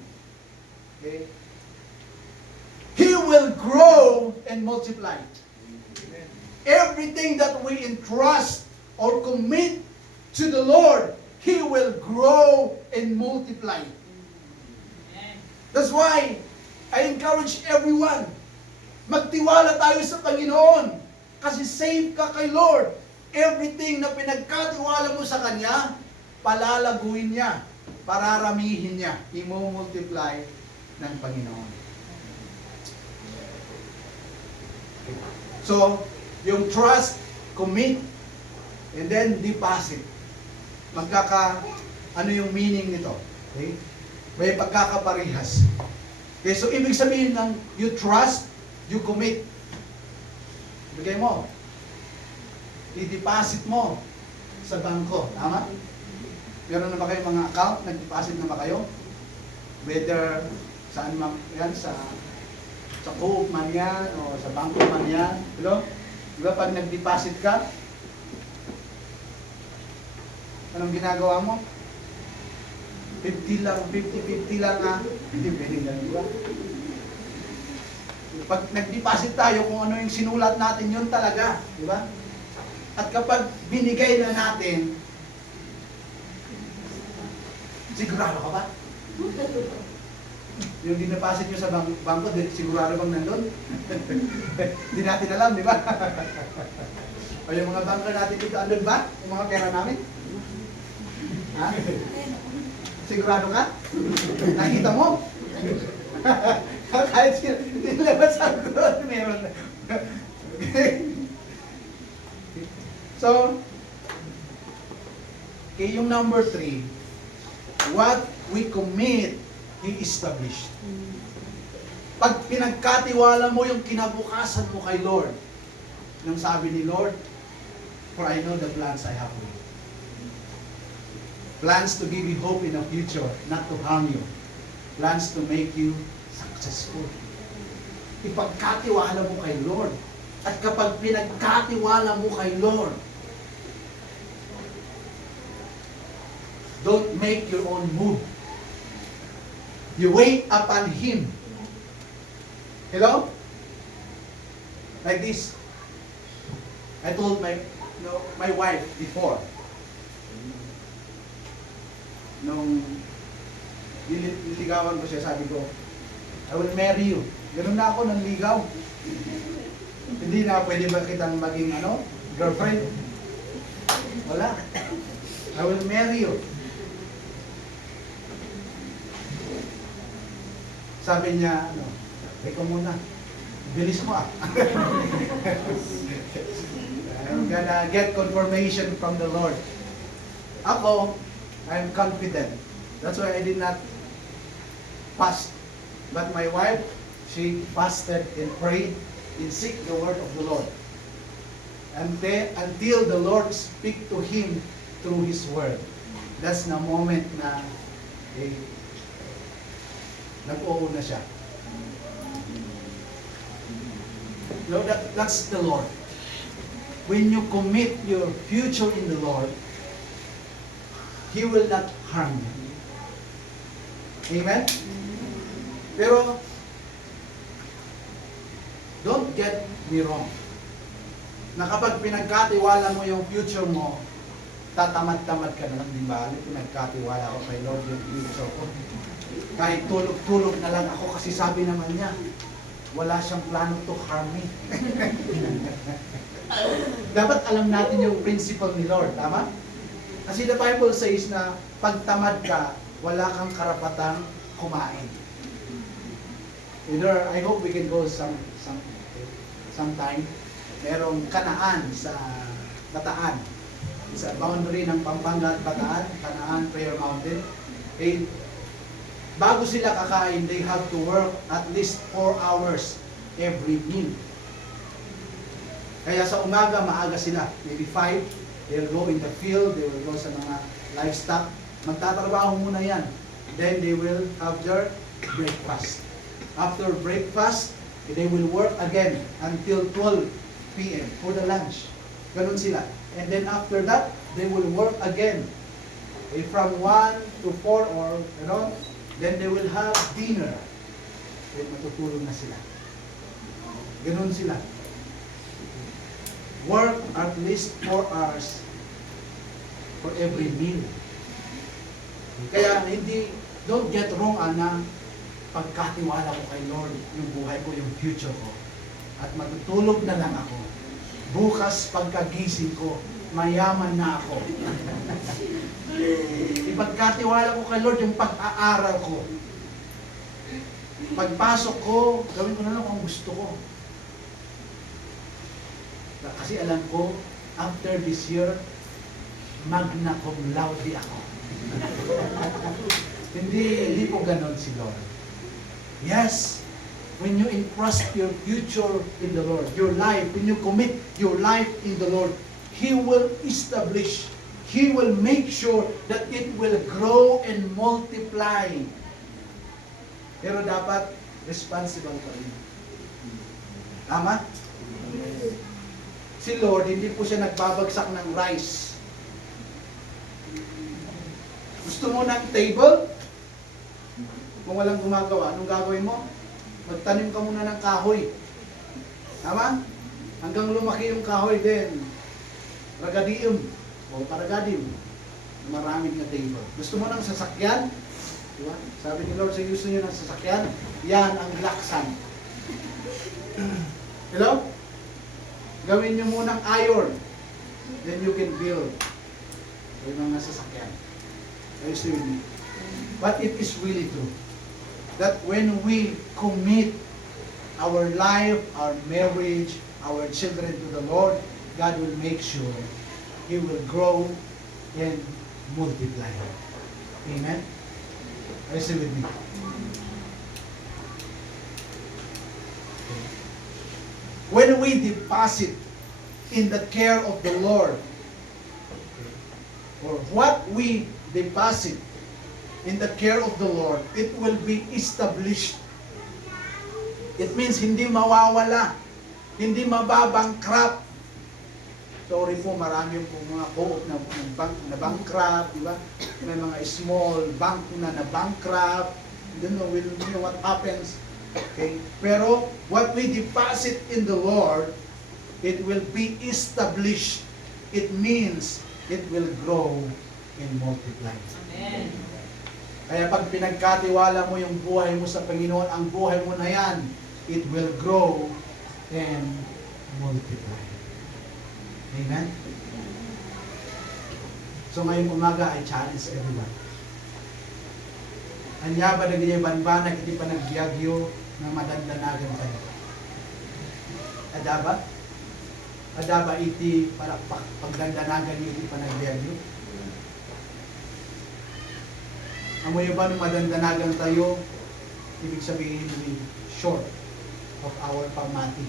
He will grow and multiply. Everything that we entrust or commit to the Lord, He will grow and multiply. That's why I encourage everyone, magtiwala tayo sa Panginoon. Kasi safe ka kay Lord. Everything na pinagkatiwala mo sa Kanya, palalaguin niya, pararamihin niya, i-multiply ng Panginoon. So, yung trust, commit, and then deposit. Ano yung meaning nito? Okay? May pagkakaparehas. Okay, so ibig sabihin ng you trust, you commit. Bigay mo. I-deposit mo sa bangko. Tama? Meron na ba kayong mga account? Nag-deposit na ba kayo? Whether saan man yan, sa Coop man yan, o sa bangko man yan. Hello? Diba pag nag-deposit ka, anong ginagawa mo? 50 lang, 50-50 lang ha. Hindi pwedeng ganun, diba? Pag nag-deposit tayo, kung ano yung sinulat natin, yun talaga. Diba? At kapag binigay na natin, sigurado ka ba? Yung dinapasit nyo sa bangko, sigurado bang nandun? Hindi natin alam, di ba? O yung mga bangko natin dito, andun ba? Yung mga pera namin? Ha? Sigurado ka? Nakita mo? Kahit hindi labas ang doon, meron. So, yung number 3, what we commit, He established. Pag pinagkatiwala mo yung kinabukasan mo kay Lord, nang sabi ni Lord, for I know the plans I have for you. Plans to give you hope in the future, not to harm you. Plans to make you successful. Ipagkatiwala mo kay Lord. At kapag pinagkatiwala mo kay Lord, don't make your own move. You wait upon Him. Hello? Like this. I told my wife before, nung niligawan ko siya, sabi ko, I will marry you. Ganun na ako, nanligaw. Hindi na pwede ba kitang maging girlfriend? Wala. I will marry you. Sabi niya, ikaw muna. Bilis mo I'm gonna get confirmation from the Lord. Ako, I'm confident. That's why I did not fast. But my wife, she fasted and prayed and seek the word of the Lord. And then, until the Lord speak to him through His word. That's the moment na nag-oo na siya. No, that's the Lord. When you commit your future in the Lord, He will not harm you. Amen? Pero, don't get me wrong. Na kapag pinagkatiwala mo yung future mo, tatamad-tamad ka na lang, di ba? Pinagkatiwala ko kay Lord yung future ko. Kahit tulog-tulog na lang ako kasi sabi naman niya, wala siyang plano to harm me. Dapat alam natin yung principle ni Lord, tama? Kasi the Bible says na pag tamad ka, wala kang karapatang kumain. Either, I hope we can go sometime. Merong Kanaan sa Bataan. Sa boundary ng Pampanga at Bataan, Kanaan Prayer Mountain. Bago sila kakain, they have to work at least 4 hours every meal. Kaya sa umaga, maaga sila. Maybe 5, they'll go in the field, they will go sa mga livestock. Magtatrabaho muna yan. Then they will have their breakfast. After breakfast, they will work again until 12 p.m. for the lunch. Ganun sila. And then after that, they will work again. From 1 to 4 or, then they will have dinner. Then matutulog na sila. Ganun sila. Work at least 4 hours for every meal. Kaya don't get wrong, Ana, pagkatiwala ko kay Lord, yung buhay ko, yung future ko, at matutulog na lang ako. Bukas pagkagising ko, mayaman na ako. Ipagkatiwala ko kay Lord yung pag-aaral ko. Pagpasok ko, gawin ko na lang kung gusto ko. Kasi alam ko, after this year, magna cum laude ako. Hindi po ganon si Lord. Yes, when you entrust your future in the Lord, your life, when you commit your life in the Lord, He will establish, He will make sure that it will grow and multiply. Pero dapat responsible pa rin. Tama? Si Lord, hindi po siya nagbabagsak ng rice. Gusto mo ng table? Kung walang gumagawa, anong gagawin mo? Magtanim ka muna ng kahoy. Tama? Hanggang lumaki yung kahoy din. Ragadium o paragadium. Maraming na table. Gusto mo ng sasakyan? Diba? Sabi ni Lord, sa gusto nyo ng sasakyan, yan ang laksan. Hello? Gawin nyo munang iron. Then you can build yung mga sasakyan. Are you still with me? But it is really true that when we commit our life, our marriage, our children to the Lord, God will make sure He will grow and multiply. Amen? Are you still with me? When we deposit in the care of the Lord, or what we deposit in the care of the Lord, it will be established. It means hindi mawawala, hindi mababangkrap. Sorry po, marami po mga co-op na bankrupt, di ba? May mga small bank na bankrupt. You know what happens Okay? Pero what we deposit in the Lord, it will be established. It means it will grow and multiply. Amen. Kaya pag pinagkatiwala mo yung buhay mo sa Panginoon, ang buhay mo na yan, it will grow and multiply. Amen? So ngayong umaga, I challenge everyone. Anya ba naging banbanag iti panagbiagyo na madandanagan tayo? Adaba? Adaba iti pagdandanagan iti panagbiagyo? Amoy ba nung madandanagan tayo, ibig sabihin we short of our pamati.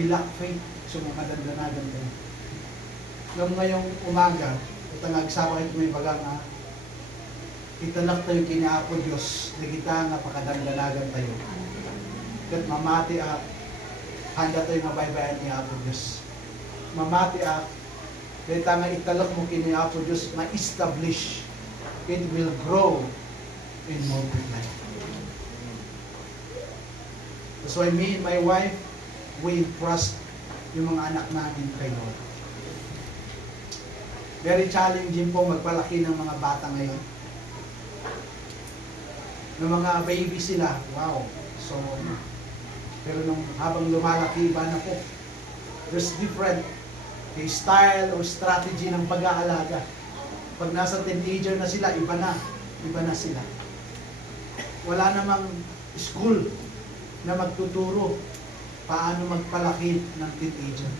We lack faith, so madandanagan tayo. Ngayong umaga, itang agsawa ito may baga nga, italak tayo kiniapo Diyos, na kita nga pakadandanagan tayo. Kat mamati handa tayo nga baybayan ni Apo Diyos. Mamati kita nga italak mo kiniapo Diyos, ma-establish. It will grow and multiply. That's why me and my wife, we trust yung mga anak namin kay Lord. Very challenging po magpalaki ng mga bata ngayon. Ng mga baby sila, wow. So, pero nung habang lumalaki, iba na po. There's different style or strategy ng pag-aalaga. Pag nasa teenager na sila, iba na sila. Wala namang school na magtuturo paano magpalaki ng teenager.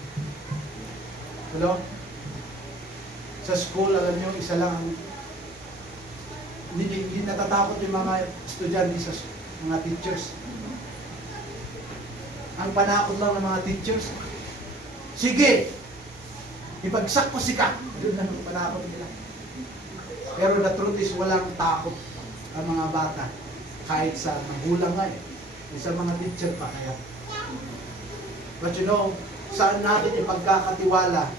Hello? Sa school, alam nyo, isa lang ang hindi natatakot yung mga estudyante sa mga teachers. Ang panakot lang ng mga teachers, sige, ipagsak ko si Ka. Doon lang ang panakot nila. Pero the truth is, walang takot ang mga bata. Kahit sa magulang nga sa mga teacher pa kaya. But you know, saan natin ipagkakatiwala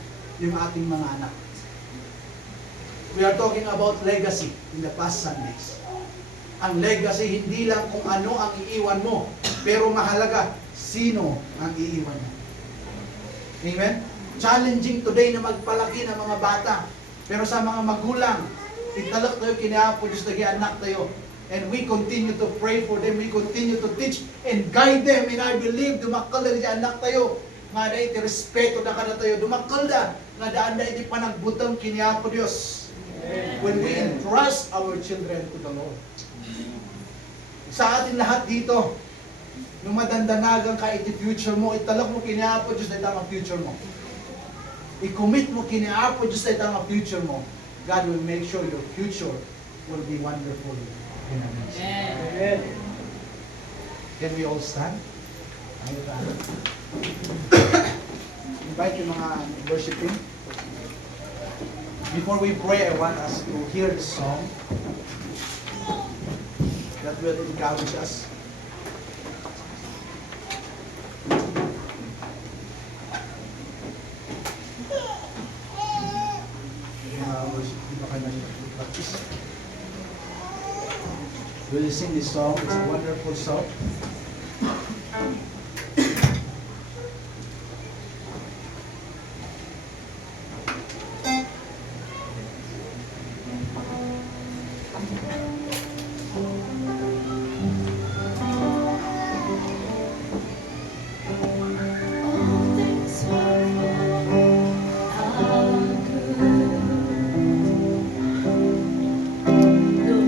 yung ating mga anak? We are talking about legacy in the past Sundays. Ang legacy, hindi lang kung ano ang iiwan mo, pero mahalaga, sino ang iiwan mo. Amen? Challenging today na magpalaki ng mga bata. Pero sa mga magulang, italak tayo, kiniapo Diyos na anak tayo. And we continue to pray for them. We continue to teach and guide them. And I believe, dumakal na siya anak tayo. Nga na iti respeto na kada tayo. Dumakal na. Nga daan na iti panagbutang kiniapo Diyos. When we entrust our children to the Lord. Sa atin lahat dito, nung madandanagan ka iti future mo, italak mo kiniapo Diyos na itang future mo. I-commit mo kiniapo Diyos na itang future mo. God will make sure your future will be wonderful and amazing. Amen. Can we all stand? Invite yung mga worshiping. Before we pray, I want us to hear the song that will encourage us. We'll sing this song. It's a wonderful song.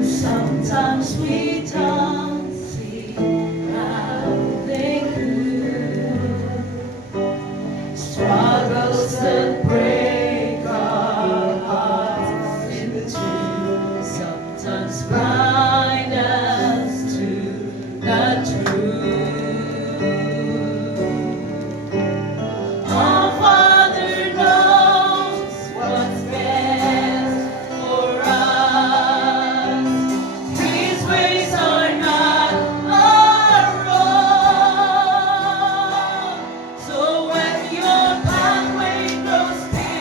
Sometimes we don't see how they could. Struggles that break our hearts in two. Sometimes blind us to the truth. Our Father knows what's best for us. His ways are not our own. So when your pathway grows dim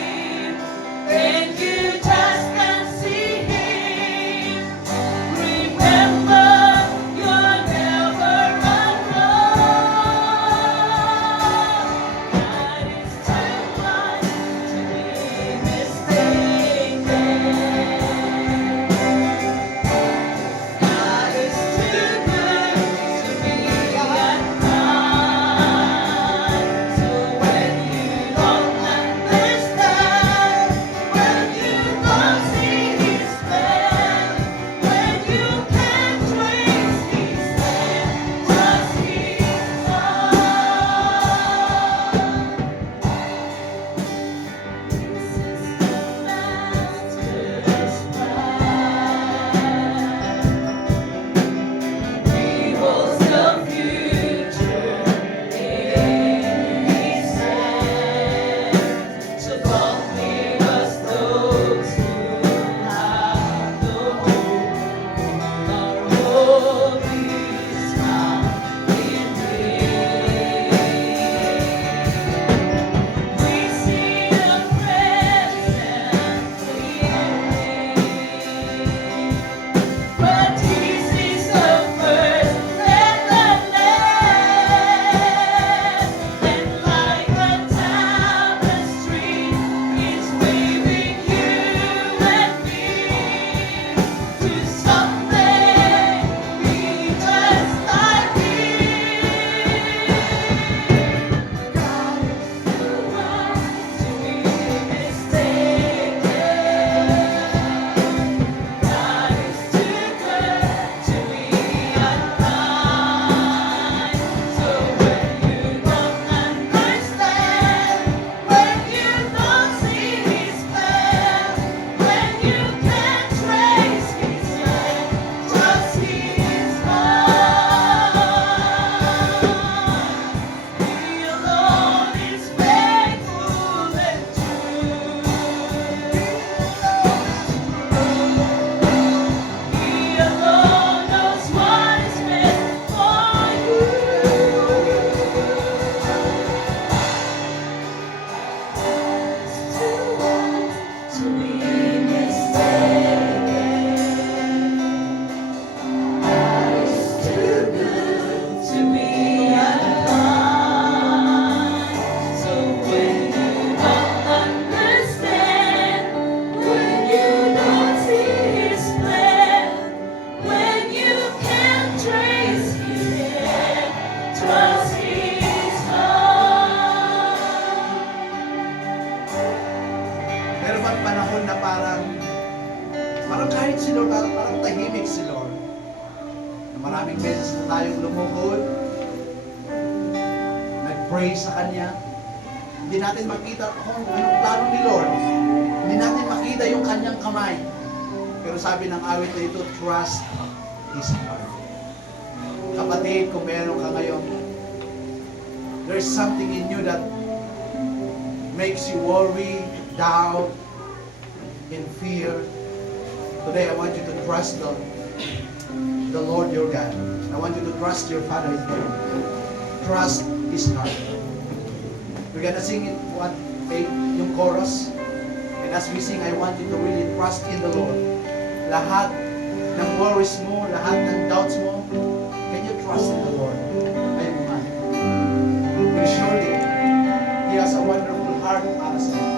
bang panahon na parang kahit si Lord, parang tahimik si Lord. Maraming beses na tayong lumuhod, nag-pray sa Kanya. Hindi natin makita kung anong plano ni Lord. Hindi natin makita yung Kanyang kamay. Pero sabi ng awit na ito, trust His heart. Kapatid, kung meron ka ngayon, there's something in you that makes you worry, doubt, and fear. Today, I want you to trust the Lord your God. I want you to trust your Father in heaven. Trust His heart. We're gonna sing it 1:8, yung chorus. And as we sing, I want you to really trust in the Lord. Lahat ng worries mo, lahat ng doubts mo, can you trust in the Lord? Ayaw mo nga. Because surely, He has a wonderful heart para sa iyo.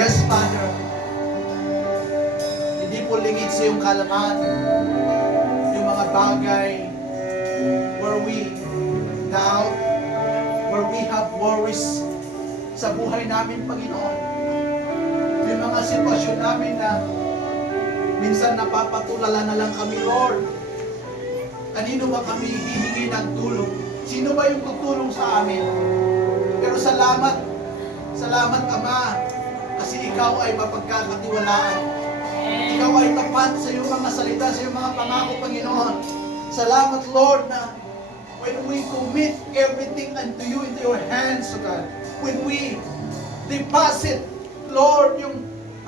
Yes, Father. Hindi po lingid sa iyong kalaman yung mga bagay where we doubt, where we have worries sa buhay namin, Panginoon. Yung mga sitwasyon namin na minsan napapatulala na lang kami, Lord. Kanino ba kami hihingi ng tulong? Sino ba yung tutulong sa amin? Pero salamat, Ama, kasi Ikaw ay mapagkakatiwalaan. Ikaw ay tapat sa iyong mga salita, sa iyong mga pangako, Panginoon. Salamat, Lord, na when we commit everything unto you into your hands, O God, when we deposit, Lord,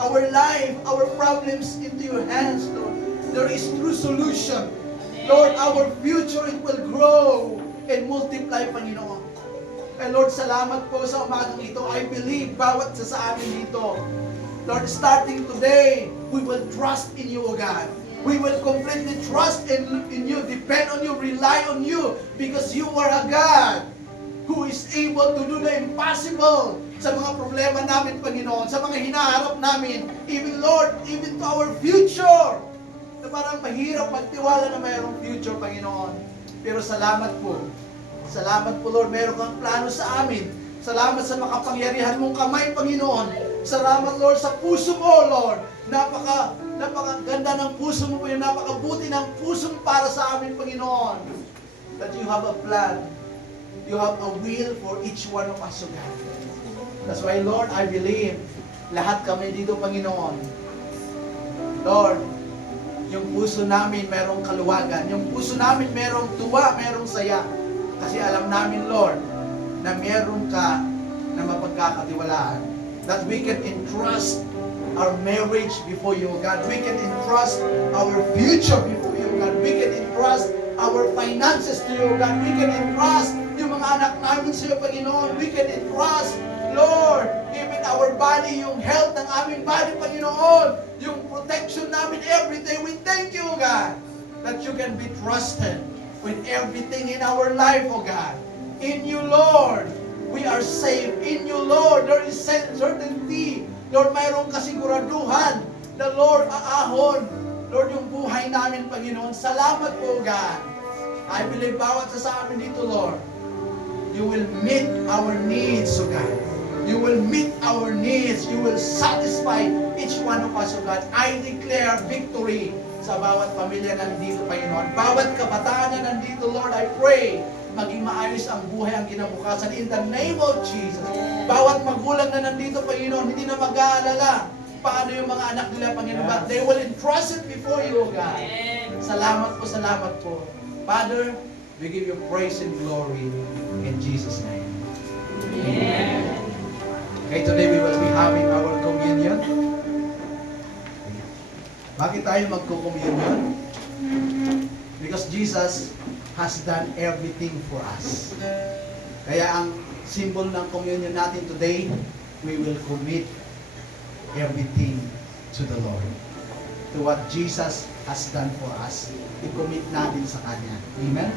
our life, our problems into your hands, Lord, there is true solution. Lord, our future, it will grow and multiply, Panginoon. And Lord, salamat po sa umagang ito. I believe bawat sa amin dito, Lord, starting today, we will trust in you, O God. We will completely trust in you, depend on you, rely on you, because you are a God who is able to do the impossible sa mga problema namin, Panginoon, sa mga hinaharap namin, even Lord, even to our future, na parang mahirap magtiwala na mayroong future, Panginoon. Pero salamat po, Lord, meron kang plano sa amin. Salamat sa makapangyarihan mong kamay, Panginoon. Salamat, Lord, sa puso mo, Lord. Napakaganda ng puso mo, napakabuti ng puso mo para sa amin, Panginoon. That you have a plan. You have a will for each one of us, O God. That's why, Lord, I believe lahat kami dito, Panginoon. Lord, yung puso namin merong kaluwagan. Yung puso namin merong tuwa, merong saya. Kasi alam namin, Lord, na meron ka na mapagkakatiwalaan. That we can entrust our marriage before you, God. We can entrust our future before you, God. We can entrust our finances to you, God. We can entrust yung mga anak namin sa iyo, Panginoon. We can entrust, Lord, even our body, yung health ng aming body, Panginoon. Yung protection namin every day. We thank you, God, that you can be trusted with everything in our life, O God. In you, Lord, we are safe. In you, Lord, there is certainty. Lord, mayroong kasiguraduhan na, Lord, aahon, Lord, yung buhay namin, Panginoon. Salamat po, God. I believe bawat sa amin dito, Lord, you will meet our needs, O God. You will meet our needs. You will satisfy each one of us, O God. I declare victory sa bawat pamilya nandito, Panginoon. Bawat kabataan na nandito, Lord, I pray, maging maayos ang buhay, ang kinabukasan in the name of Jesus. Bawat magulang na nandito, Panginoon, hindi na mag-aalala paano yung mga anak nila, Panginoon. But they will entrust it before you, O God. Salamat po, salamat po. Father, we give you praise and glory in Jesus' name. Amen. Okay, today we will be having our communion. Bakit tayo magko-communion? Because Jesus has done everything for us. Kaya ang symbol ng communion natin today, we will commit everything to the Lord. To what Jesus has done for us. I-commit natin sa Kanya. Amen?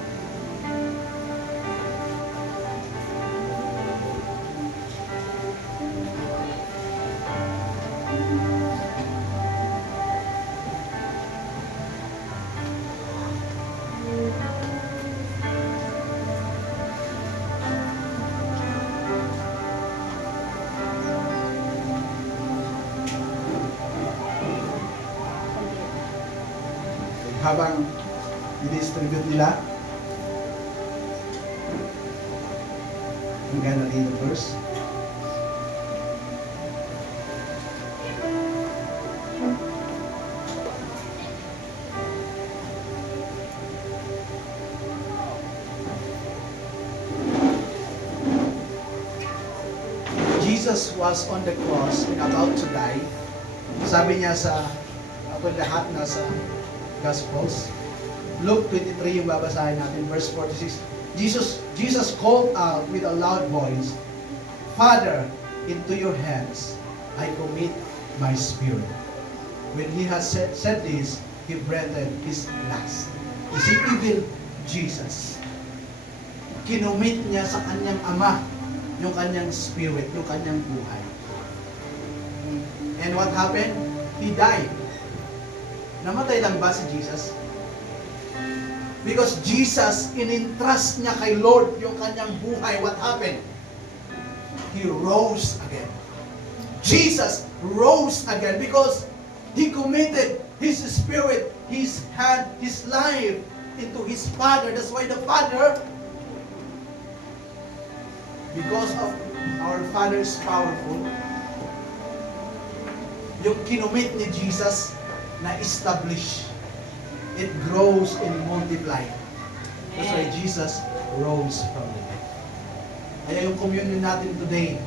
Habang i-distribute nila, I'm gonna read the verse. Jesus was on the cross and about to die. Sabi niya sa lahat na sa Gospels. Luke 23 yung babasahin natin, verse 46. Jesus called out with a loud voice, Father, into your hands I commit my spirit. When he had said this, he breathed his last. You see, even Jesus, kinumit niya sa kanyang Ama yung kanyang spirit, yung kanyang buhay. And what happened? He died. Namatay lang ba si Jesus? Because Jesus, in-entrust niya kay Lord yung kanyang buhay. What happened? He rose again. Jesus rose again because He committed His spirit, His hand, His life into His Father. That's why the Father, because of our Father is powerful, yung kinumit ni Jesus, na-establish. It grows and multiplies. That's why Jesus rose from the dead. Kaya yung communion natin today,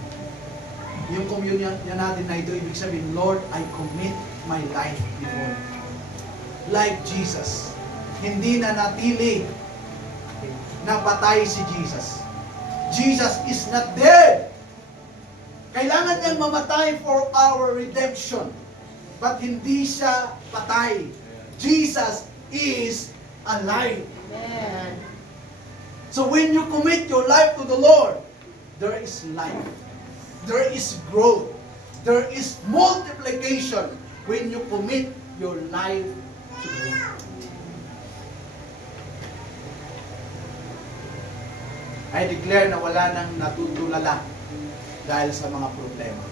yung communion natin na ito, ibig sabihin, Lord, I commit my life before you. Like Jesus. Hindi na natili na patay si Jesus. Jesus is not dead. Kailangan niyang mamatay for our redemption. But hindi siya patay. Jesus is alive. Amen. So when you commit your life to the Lord, there is life. There is growth. There is multiplication when you commit your life to the Lord. I declare na wala nang natutulala dahil sa mga problema.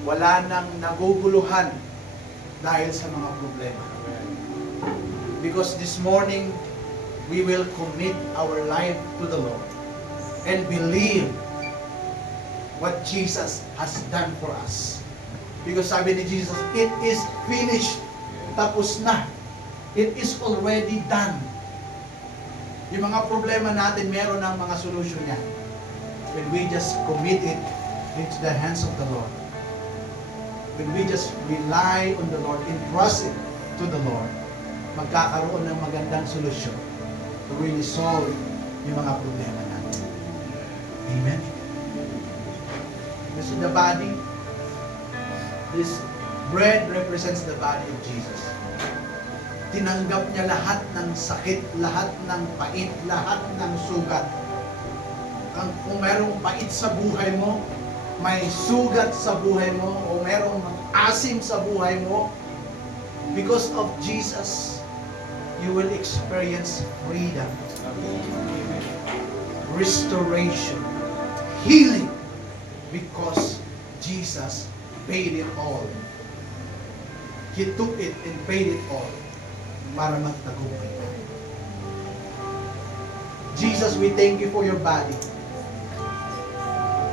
Wala nang naguguluhan dahil sa mga problema. Because this morning, we will commit our life to the Lord and believe what Jesus has done for us. Because sabi ni Jesus, it is finished. Tapos na. It is already done. Yung mga problema natin, meron ng mga solusyon niya. When we just commit it into the hands of the Lord. When we just rely on the Lord and trust it to the Lord, magkakaroon ng magandang solusyon to really solve yung mga problema natin. Amen? This is the body. This bread represents the body of Jesus. Tinanggap niya lahat ng sakit, lahat ng pait, lahat ng sugat. Kung merong pait sa buhay mo, may sugat sa buhay mo, o merong asim sa buhay mo, because of Jesus, you will experience freedom, restoration, healing, because Jesus paid it all. He took it and paid it all para magtagumpay tayo. Jesus, we thank you for your body.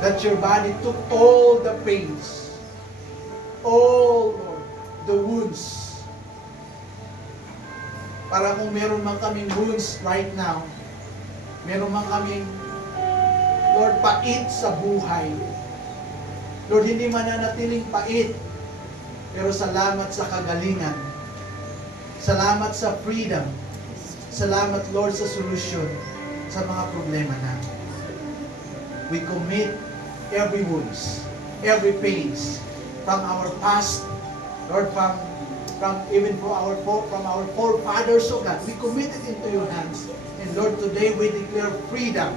that your body took all the pains, all, Lord, the wounds. Para kung meron man kaming wounds right now, meron man kaming, Lord, pait sa buhay. Lord, hindi mananatiling pait, pero salamat sa kagalingan. Salamat sa freedom. Salamat, Lord, sa solusyon sa mga problema namin. We commit every wounds, every pains from our past, Lord, from even from our forefathers, oh God, we commit it into your hands. And Lord, today we declare freedom.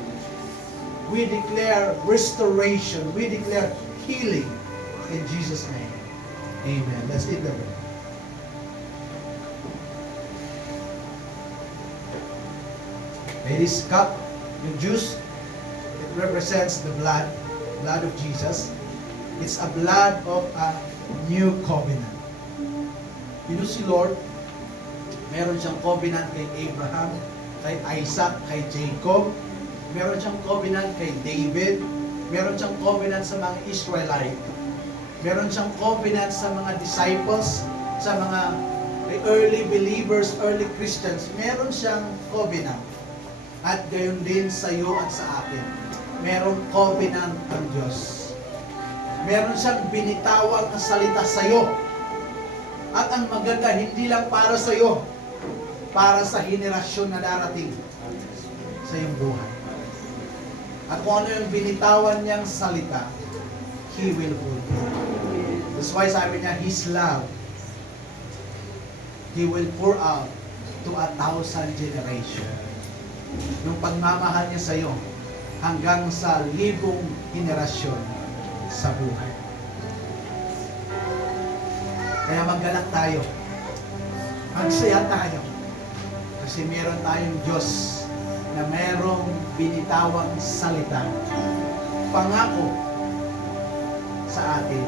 We declare restoration. We declare healing in Jesus' name. Amen. Let's eat the bread. May this cup, yung juice, it represents the blood of Jesus. It's a blood of a new covenant. You know si Lord, meron siyang covenant kay Abraham, kay Isaac, kay Jacob. Meron siyang covenant kay David. Meron siyang covenant sa mga Israelite. Meron siyang covenant sa mga disciples, sa mga early believers, early Christians. Meron siyang covenant. At gayon din sa iyo at sa akin. Merong covenant ang Diyos. Meron siyang binitawang na salita sa iyo. At ang maganda, hindi lang para sa iyo, para sa henerasyon na darating sa iyong buhay. At kung ano yung binitawan niyang salita, He will fulfill. That's why sabi niya, His love, He will pour out to 1,000 generations. Yung pagmamahal niya sa iyo hanggang sa 1,000 henerasyon sa buhay. Kaya maggalak tayo. Magsaya tayo. Kasi meron tayong Diyos na merong binitawang salita. Pangako sa atin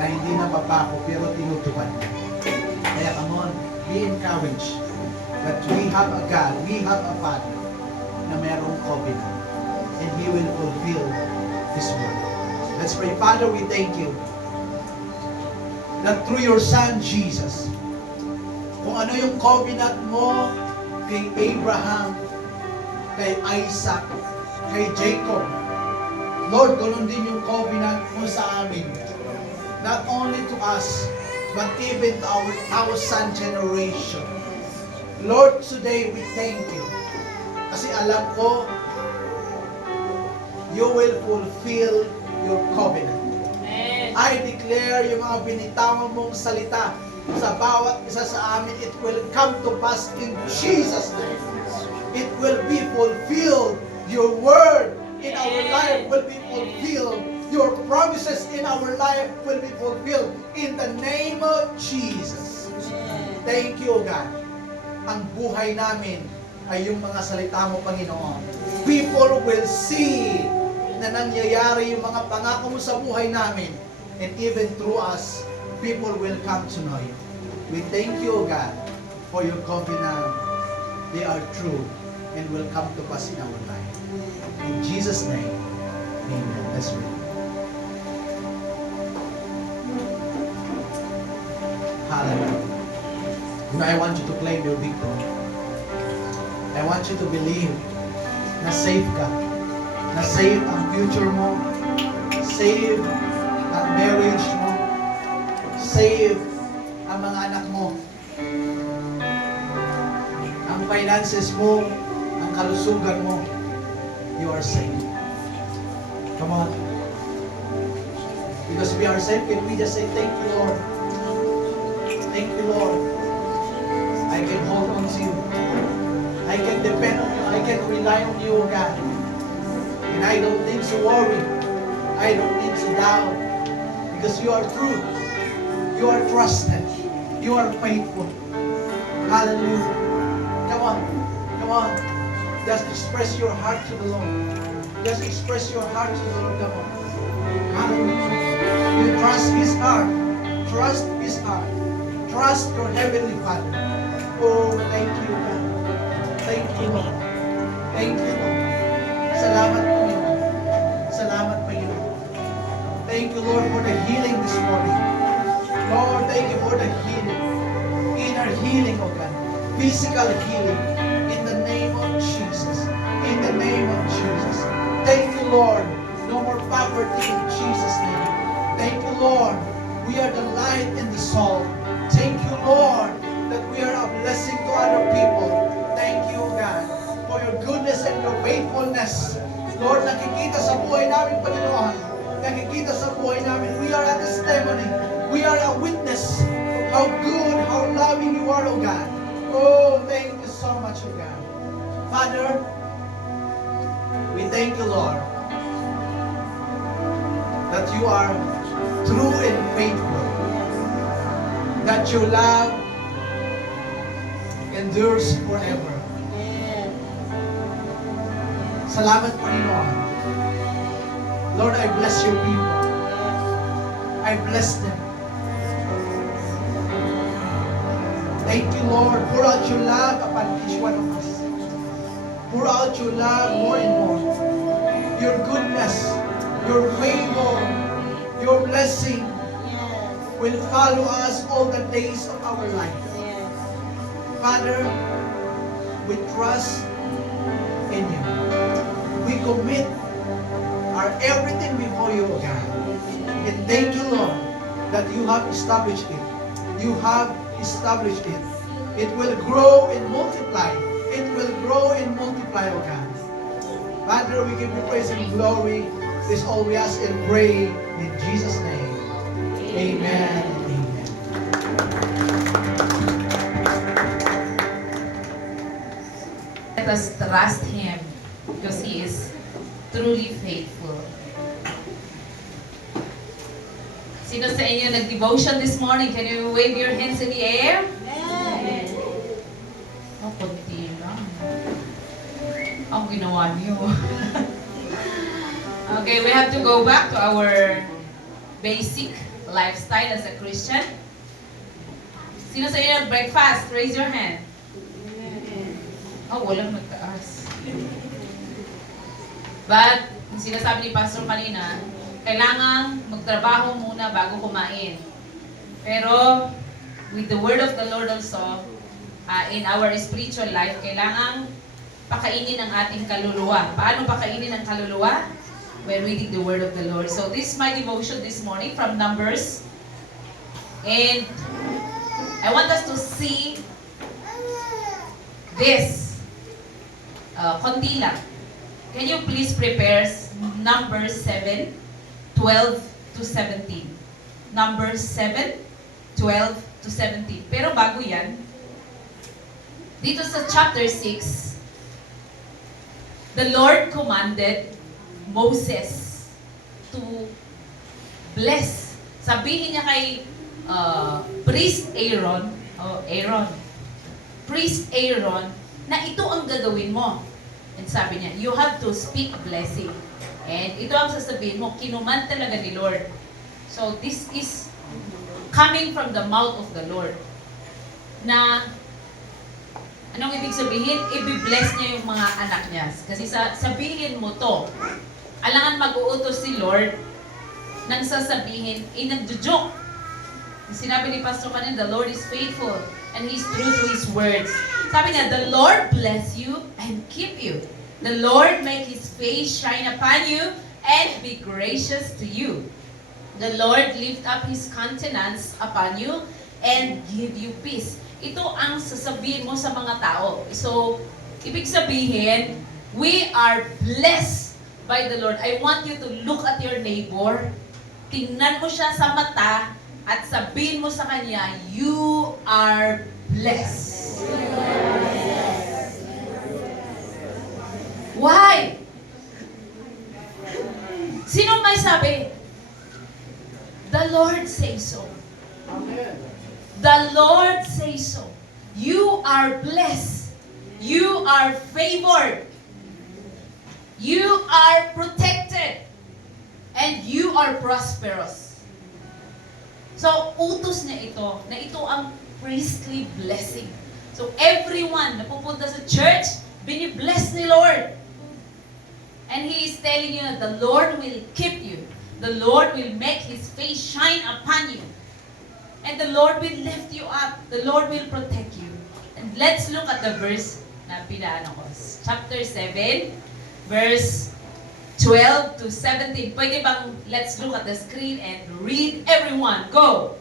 na hindi na mapako pero tinutupad niya. Kaya come on, be encouraged that we have a God, we have a Father na merong covenant and He will fulfill His word. Let's pray. Father, we thank you that through your Son, Jesus, kung ano yung covenant mo kay Abraham, kay Isaac, kay Jacob, Lord, ganoon din yung covenant mo sa amin. Not only to us, but even to our son generation. Lord, today we thank you. Kasi alam ko, you will fulfill your covenant. Amen. I declare yung mga binitawan mong salita sa bawat isa sa amin, it will come to pass in Jesus' name. It will be fulfilled. Your word in our life will be fulfilled. Your promises in our life will be fulfilled. In the name of Jesus. Thank you, God. Ang buhay namin ay yung mga salita mo, Panginoon. People will see na nangyayari yung mga pangako mo sa buhay namin. And even through us, people will come to know you. We thank you, God, for your covenant. They are true and will come to pass in our life. In Jesus' name, amen. Let's read. Hallelujah. You know, I want you to claim your victory. I want you to believe na safe ka. Na safe ang future mo. Safe ang marriage mo. Safe ang mga anak mo. Ang finances mo, ang kalusugan mo. You are safe. Come on. Because we are safe, can we just say, thank you, Lord. Thank you, Lord. I can hold on to you. I can depend on you. I can rely on you, God. And I don't need to worry. I don't need to doubt. Because you are true. You are trusted. You are faithful. Hallelujah. Come on. Come on. Just express your heart to the Lord. Just express your heart to the Lord. Come on. Hallelujah. You trust His heart. Trust His heart. Trust your Heavenly Father. Oh, thank you, God. Thank you, Lord. Thank you, Lord. Salamat, Panginoon. Salamat, Panginoon. you, Lord, for the healing this morning. Lord, thank you for the healing. Inner healing, oh God. Physical healing. In the name of Jesus. In the name of Jesus. Thank you, Lord. No more poverty in Jesus' name. Thank you, Lord. We are the light and the salt. Thank you, Lord, that we are a blessing to other people. Thank you, God, for your goodness and your faithfulness. Lord, nakikita sa buhay namin, Panginoon. Nakikita sa buhay namin. We are a testimony. We are a witness of how good, how loving you are, oh God. Oh, thank you so much, oh God. Father, we thank you, Lord, that you are true and faithful. That your love endures forever. Salamat, Panginoon. Lord, I bless your people. I bless them. Thank you, Lord. Pour out your love upon each one of us. Pour out your love more and more. Your goodness, your favor, your blessing will follow us all the days of our life. Father, we trust in you. We commit our everything before you, O God. And thank you, Lord, that you have established it. You have established it. It will grow and multiply. It will grow and multiply, O God. Father, we give you praise and glory. This all we ask and pray in Jesus' name. Amen and amen. Let us trust Him because He is truly faithful. Sino sa inyo nag-devotion this morning? Can you wave your hands in the air? Amen. Oh, konti lang. Ang ginawa niyo. Okay, we have to go back to our basic lifestyle as a Christian. Sino sa inyo nag-breakfast? Raise your hand. Oh, walang nagtaas. But, yung sinasabi ni Pastor kanina, kailangan magtrabaho muna bago kumain. Pero, with the word of the Lord also, in our spiritual life, kailangan pakainin ang ating kaluluwa. Paano pakainin ang kaluluwa? By reading the word of the Lord. So, this is my devotion this morning from Numbers. And I want us to see this. Konti lang. Can you please prepare Numbers 7, 12 to 17. Numbers 7, 12 to 17. Pero bago yan, dito sa chapter 6, the Lord commanded Moses to bless. Sabihin niya kay priest Aaron, priest Aaron, na ito ang gagawin mo. And sabi niya, you have to speak blessing. And ito ang sasabihin mo, kinuman talaga ni Lord. So this is coming from the mouth of the Lord. Na, anong ibig sabihin? I-bless niya yung mga anak niya. Kasi sabihin mo to, alangan mag-uutos si Lord nang sasabihin, nagjo-joke. Sinabi ni Pastor kanina, the Lord is faithful and He's true to His words. Sabi niya, the Lord bless you and keep you. The Lord make His face shine upon you and be gracious to you. The Lord lift up His countenance upon you and give you peace. Ito ang sasabihin mo sa mga tao. So, ibig sabihin, we are blessed by the Lord. I want you to look at your neighbor, tingnan mo siya sa mata, at sabihin mo sa kanya, you are blessed. Why? Sino may sabi? The Lord says so. Amen. The Lord says so. You are blessed. You are favored. You are protected. And you are prosperous. So, utos niya ito, na ito ang priestly blessing. So, everyone na pupunta sa church, binibless ni Lord. And He is telling you that the Lord will keep you. The Lord will make His face shine upon you. And the Lord will lift you up. The Lord will protect you. And let's look at the verse na pinaano ko. Chapter 7, verse 12 to 17. Pwede bang let's look at the screen and read everyone. Go!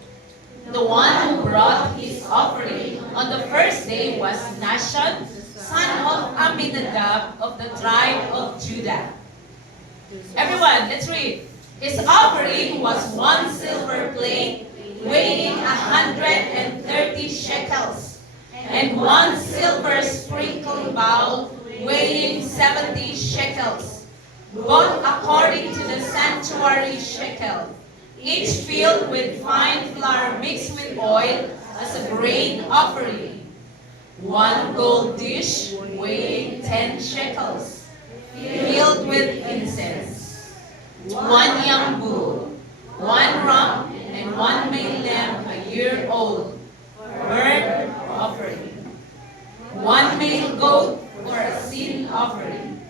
The one who brought his offering on the first day was Nashon, son of Amminadab of the tribe of Judah. Everyone, let's read. His offering was 1 silver plate weighing 130 shekels, and 1 silver sprinkling bowl weighing 70 shekels, both according to the sanctuary shekel, each filled with fine flour mixed with oil as a grain offering. 1 gold dish weighing 10 shekels, filled with incense. 1 young bull, 1 ram, and 1 male lamb a year old, burnt offering. 1 male goat for a sin offering.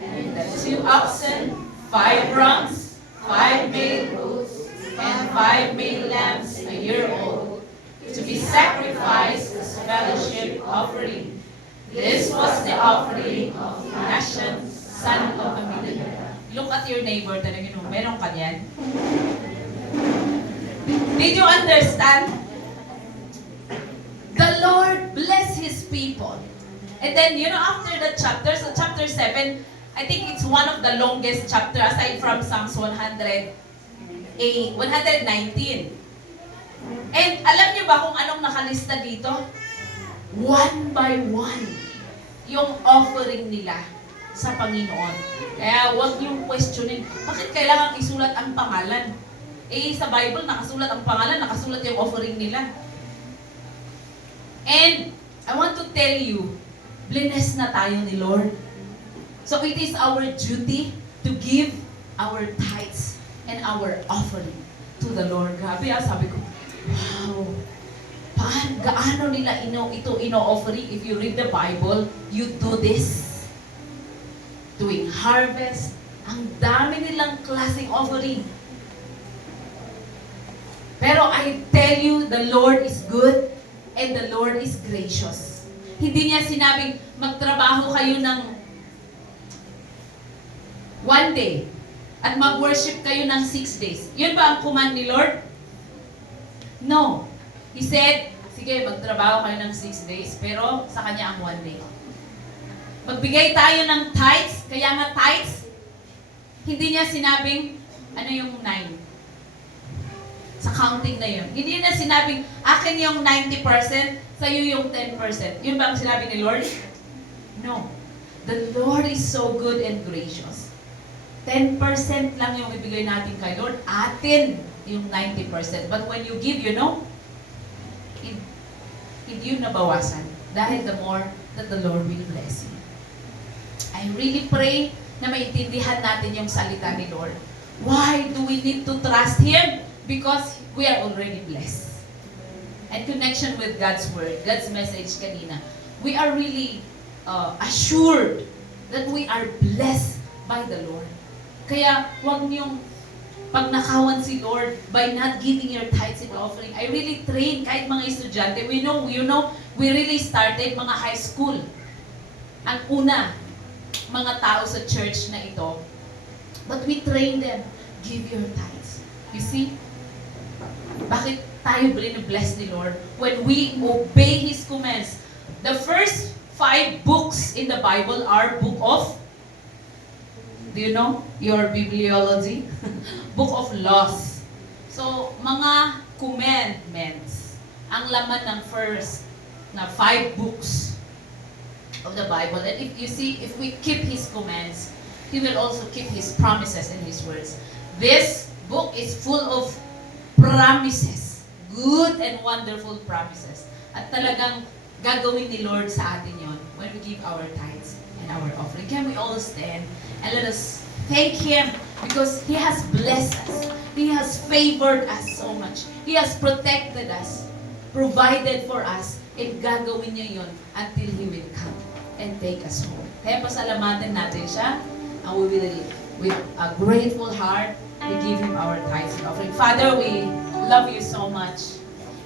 And the 2 oxen, 5 rams, 5 male goats, and 5 male lambs a year old, to be sacrificed as fellowship offering. This was the offering of Nashon, son of Amminadab. Look at your neighbor, tanongin mo, meron ka niyan? Did you understand? The Lord bless His people. And then, after the chapter, so chapter 7, I think it's one of the longest chapter aside from Psalms 119. And alam niyo ba kung anong nakalista dito? One by one, yung offering nila sa Panginoon. Kaya huwag niyong questionin, bakit kailangan isulat ang pangalan? Sa Bible, nakasulat ang pangalan, nakasulat yung offering nila. And I want to tell you, blessed na tayo ni Lord. So it is our duty to give our tithes and our offering to the Lord. Grabe, sabi ko, wow, gaano nila ino-offering? If you read the Bible, you do this. Doing harvest, ang dami nilang klaseng offering. Pero I tell you, the Lord is good and the Lord is gracious. Hindi niya sinabing magtrabaho kayo ng 1 day at mag-worship kayo ng 6 days. Yun ba ang command ni Lord? No. He said, sige, magtrabaho kayo ng 6 days, pero sa Kanya ang 1 day. Magbigay tayo ng tithes, kaya nga tithes, hindi niya sinabing, ano yung 9? Sa counting na yun. Hindi niya sinabing, akin yung 90%, sa'yo yung 10%. Yun ba ang sinabi ni Lord? No. The Lord is so good and gracious. 10% lang yung ibigay natin kay Lord, atin yung 90%. But when you give, hindi yun nabawasan. Dahil the more that the Lord will bless you. I really pray na maintindihan natin yung salita ni Lord. Why do we need to trust Him? Because we are already blessed. And connection with God's Word, God's message kanina, we are really assured that we are blessed by the Lord. Kaya huwag niyong pagnakawan si Lord by not giving your tithes and offering. I really train kahit mga estudyante. We really started mga high school. Ang una, mga tao sa church na ito. But we train them, give your tithes. You see? Bakit tayo bless ni Lord? When we obey His commands. The first 5 books in the Bible are book of, do you know your bibliology? Book of laws. So, mga commandments ang laman ng first na 5 books of the Bible. And if you see, if we keep His commands, He will also keep His promises and His words. This book is full of promises. Good and wonderful promises. At talagang gagawin ni Lord sa atin yon when we give our tithes and our offering. Can we all stand and let us thank Him because He has blessed us. He has favored us so much. He has protected us, provided for us, and gagawin niya yon until He will come and take us home. Kaya pasalamatan natin siya, and we will, with a grateful heart, we give Him our tithes and offering. Father, we love You so much.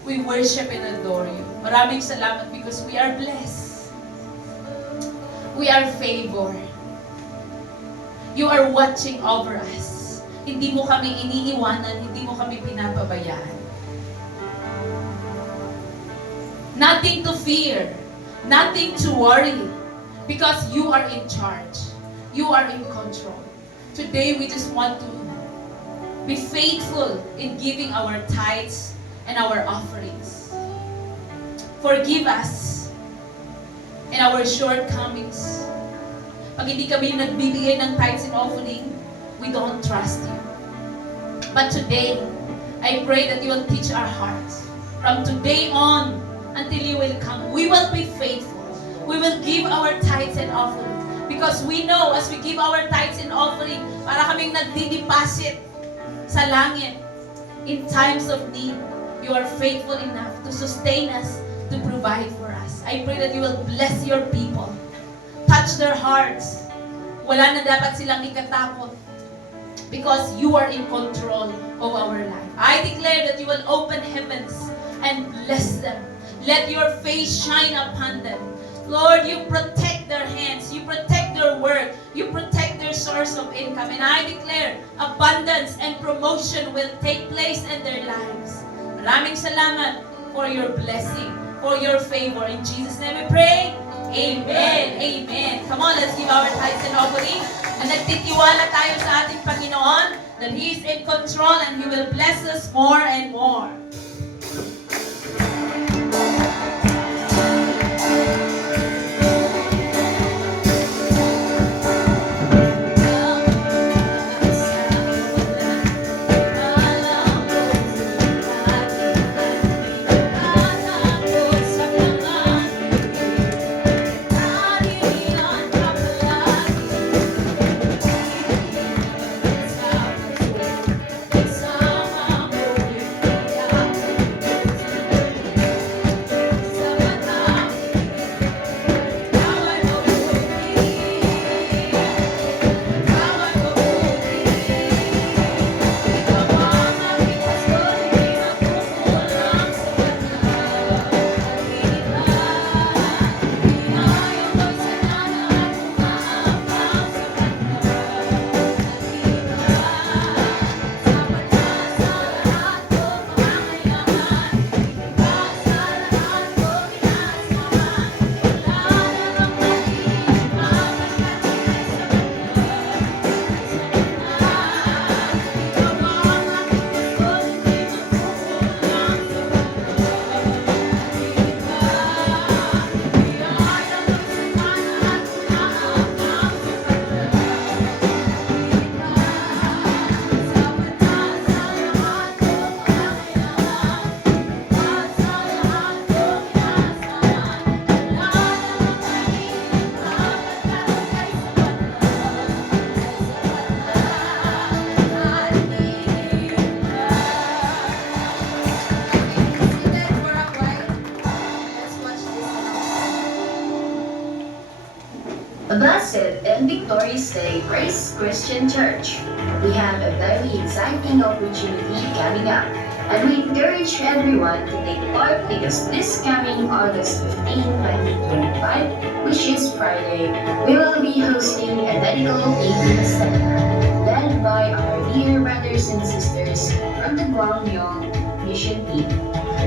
We worship and adore You. Maraming salamat because we are blessed. We are favored. You are watching over us. Hindi mo kami iniiwanan, hindi mo kami pinapabayaan. Nothing to fear, nothing to worry, because You are in charge. You are in control. Today, we just want to be faithful in giving our tithes and our offerings. Forgive us in our shortcomings. Pag hindi kami nagbibigay ng tithes and offering, we don't trust You. But today, I pray that You will teach our hearts. From today on, until You will come, we will be faithful. We will give our tithes and offerings. Because we know, as we give our tithes and offering, para kaming nagdi-deposit sa langit. In times of need, You are faithful enough to sustain us, to provide for us. I pray that You will bless Your people. Touch their hearts. Wala na dapat silang ikatakot. Because You are in control of our life. I declare that You will open heavens and bless them. Let Your face shine upon them. Lord, You protect their hands. You protect their work. You protect their source of income. And I declare abundance and promotion will take place in their lives. Maraming salamat for Your blessing, for Your favor. In Jesus' name we pray. Amen. Amen. Come on, let's give our tithes and offering. And nagtitiwala tayo sa ating Panginoon that He is in control and He will bless us more and more. Blessed and victorious day, Grace Christian Church. We have a very exciting opportunity coming up, and we encourage everyone to take part because this coming August 15, 2025, which is Friday, we will be hosting a medical aid seminar led by our dear brothers and sisters from the Guangdong Mission Team.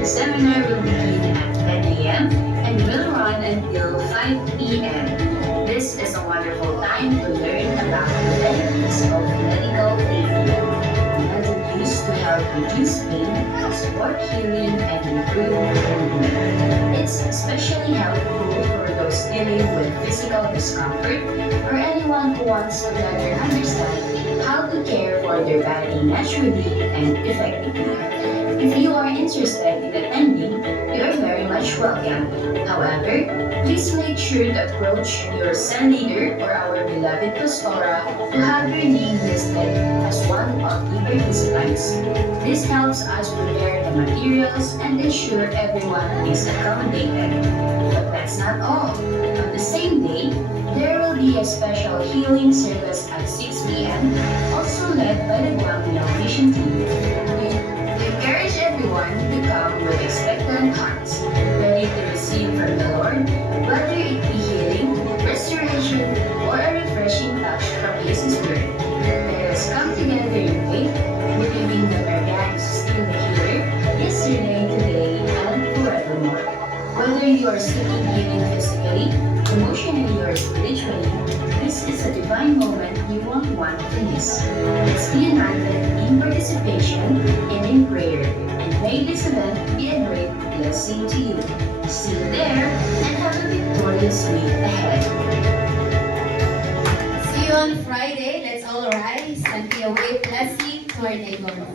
The seminar will begin at 10 a.m. and will run until 5 p.m. This is a wonderful time to learn about the benefits of medical aid and it used to help reduce pain, support healing, and improve movement. It's especially helpful for those dealing with physical discomfort or anyone who wants to better understand how to care for their body naturally and effectively. If you are interested in attending, you are very much welcome. However, please make sure to approach your cell leader or our beloved pastora to have your name listed as one of the participants. This helps us prepare the materials and ensure everyone is accommodated. But that's not all. On the same day, There will be a special healing service at 6 p.m., also led by the Guangmyang Mission Team. We encourage everyone to come with expectant hearts, ready to receive from the Lord, whether it be healing, restoration, or a refreshing touch from His Spirit. Let us come together in faith, believing that our God is still the healer, yesterday, today, and forevermore. Whether you are seeking healing physically, emotionally, or spiritually, this is a divine moment you won't want to miss. Let's be united in participation and in prayer, and may this event be a great blessing to you. See you there, and have a victorious week ahead. See you on Friday. Let's all rise and be a way blessing to our neighbor.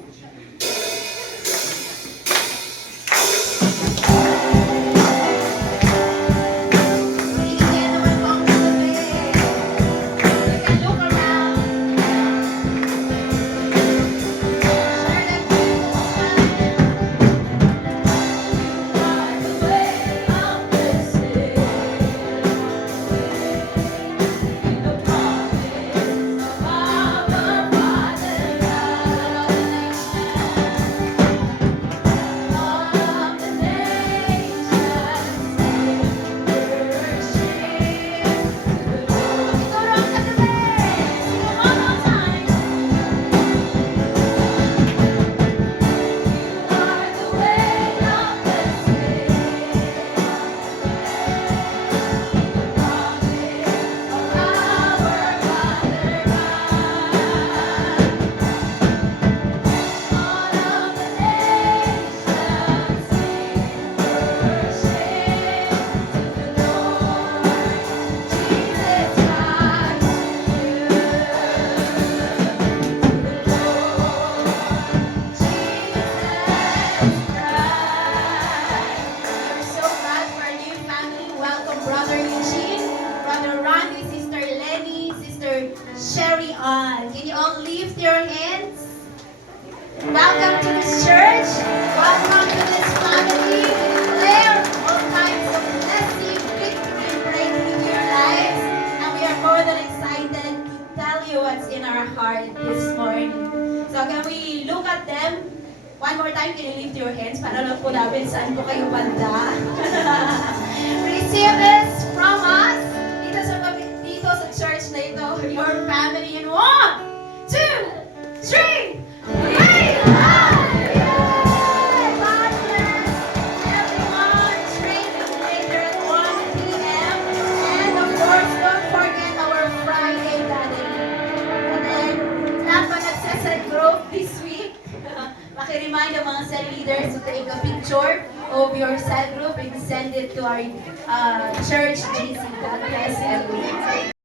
Sherry on. Can you all lift your hands? Welcome to this church. Welcome to this family. We declare all kinds of blessing, victory, breakthrough in your lives. And we are more than excited to tell you what's in our heart this morning. So can we look at them? One more time, can you lift your hands? Para lang po namin saan po kayo banda. Receive this from us. Dito sa church na ito, your family in 1, 2, 3, praise God! God bless everyone. Training later at 1 p.m. And of course, don't forget our Friday gathering. And then, lahat pa nagsa-cell group this week. Maki-remind ang mga cell leaders to take a picture of your cell group and send it to our church GC. God bless everyone.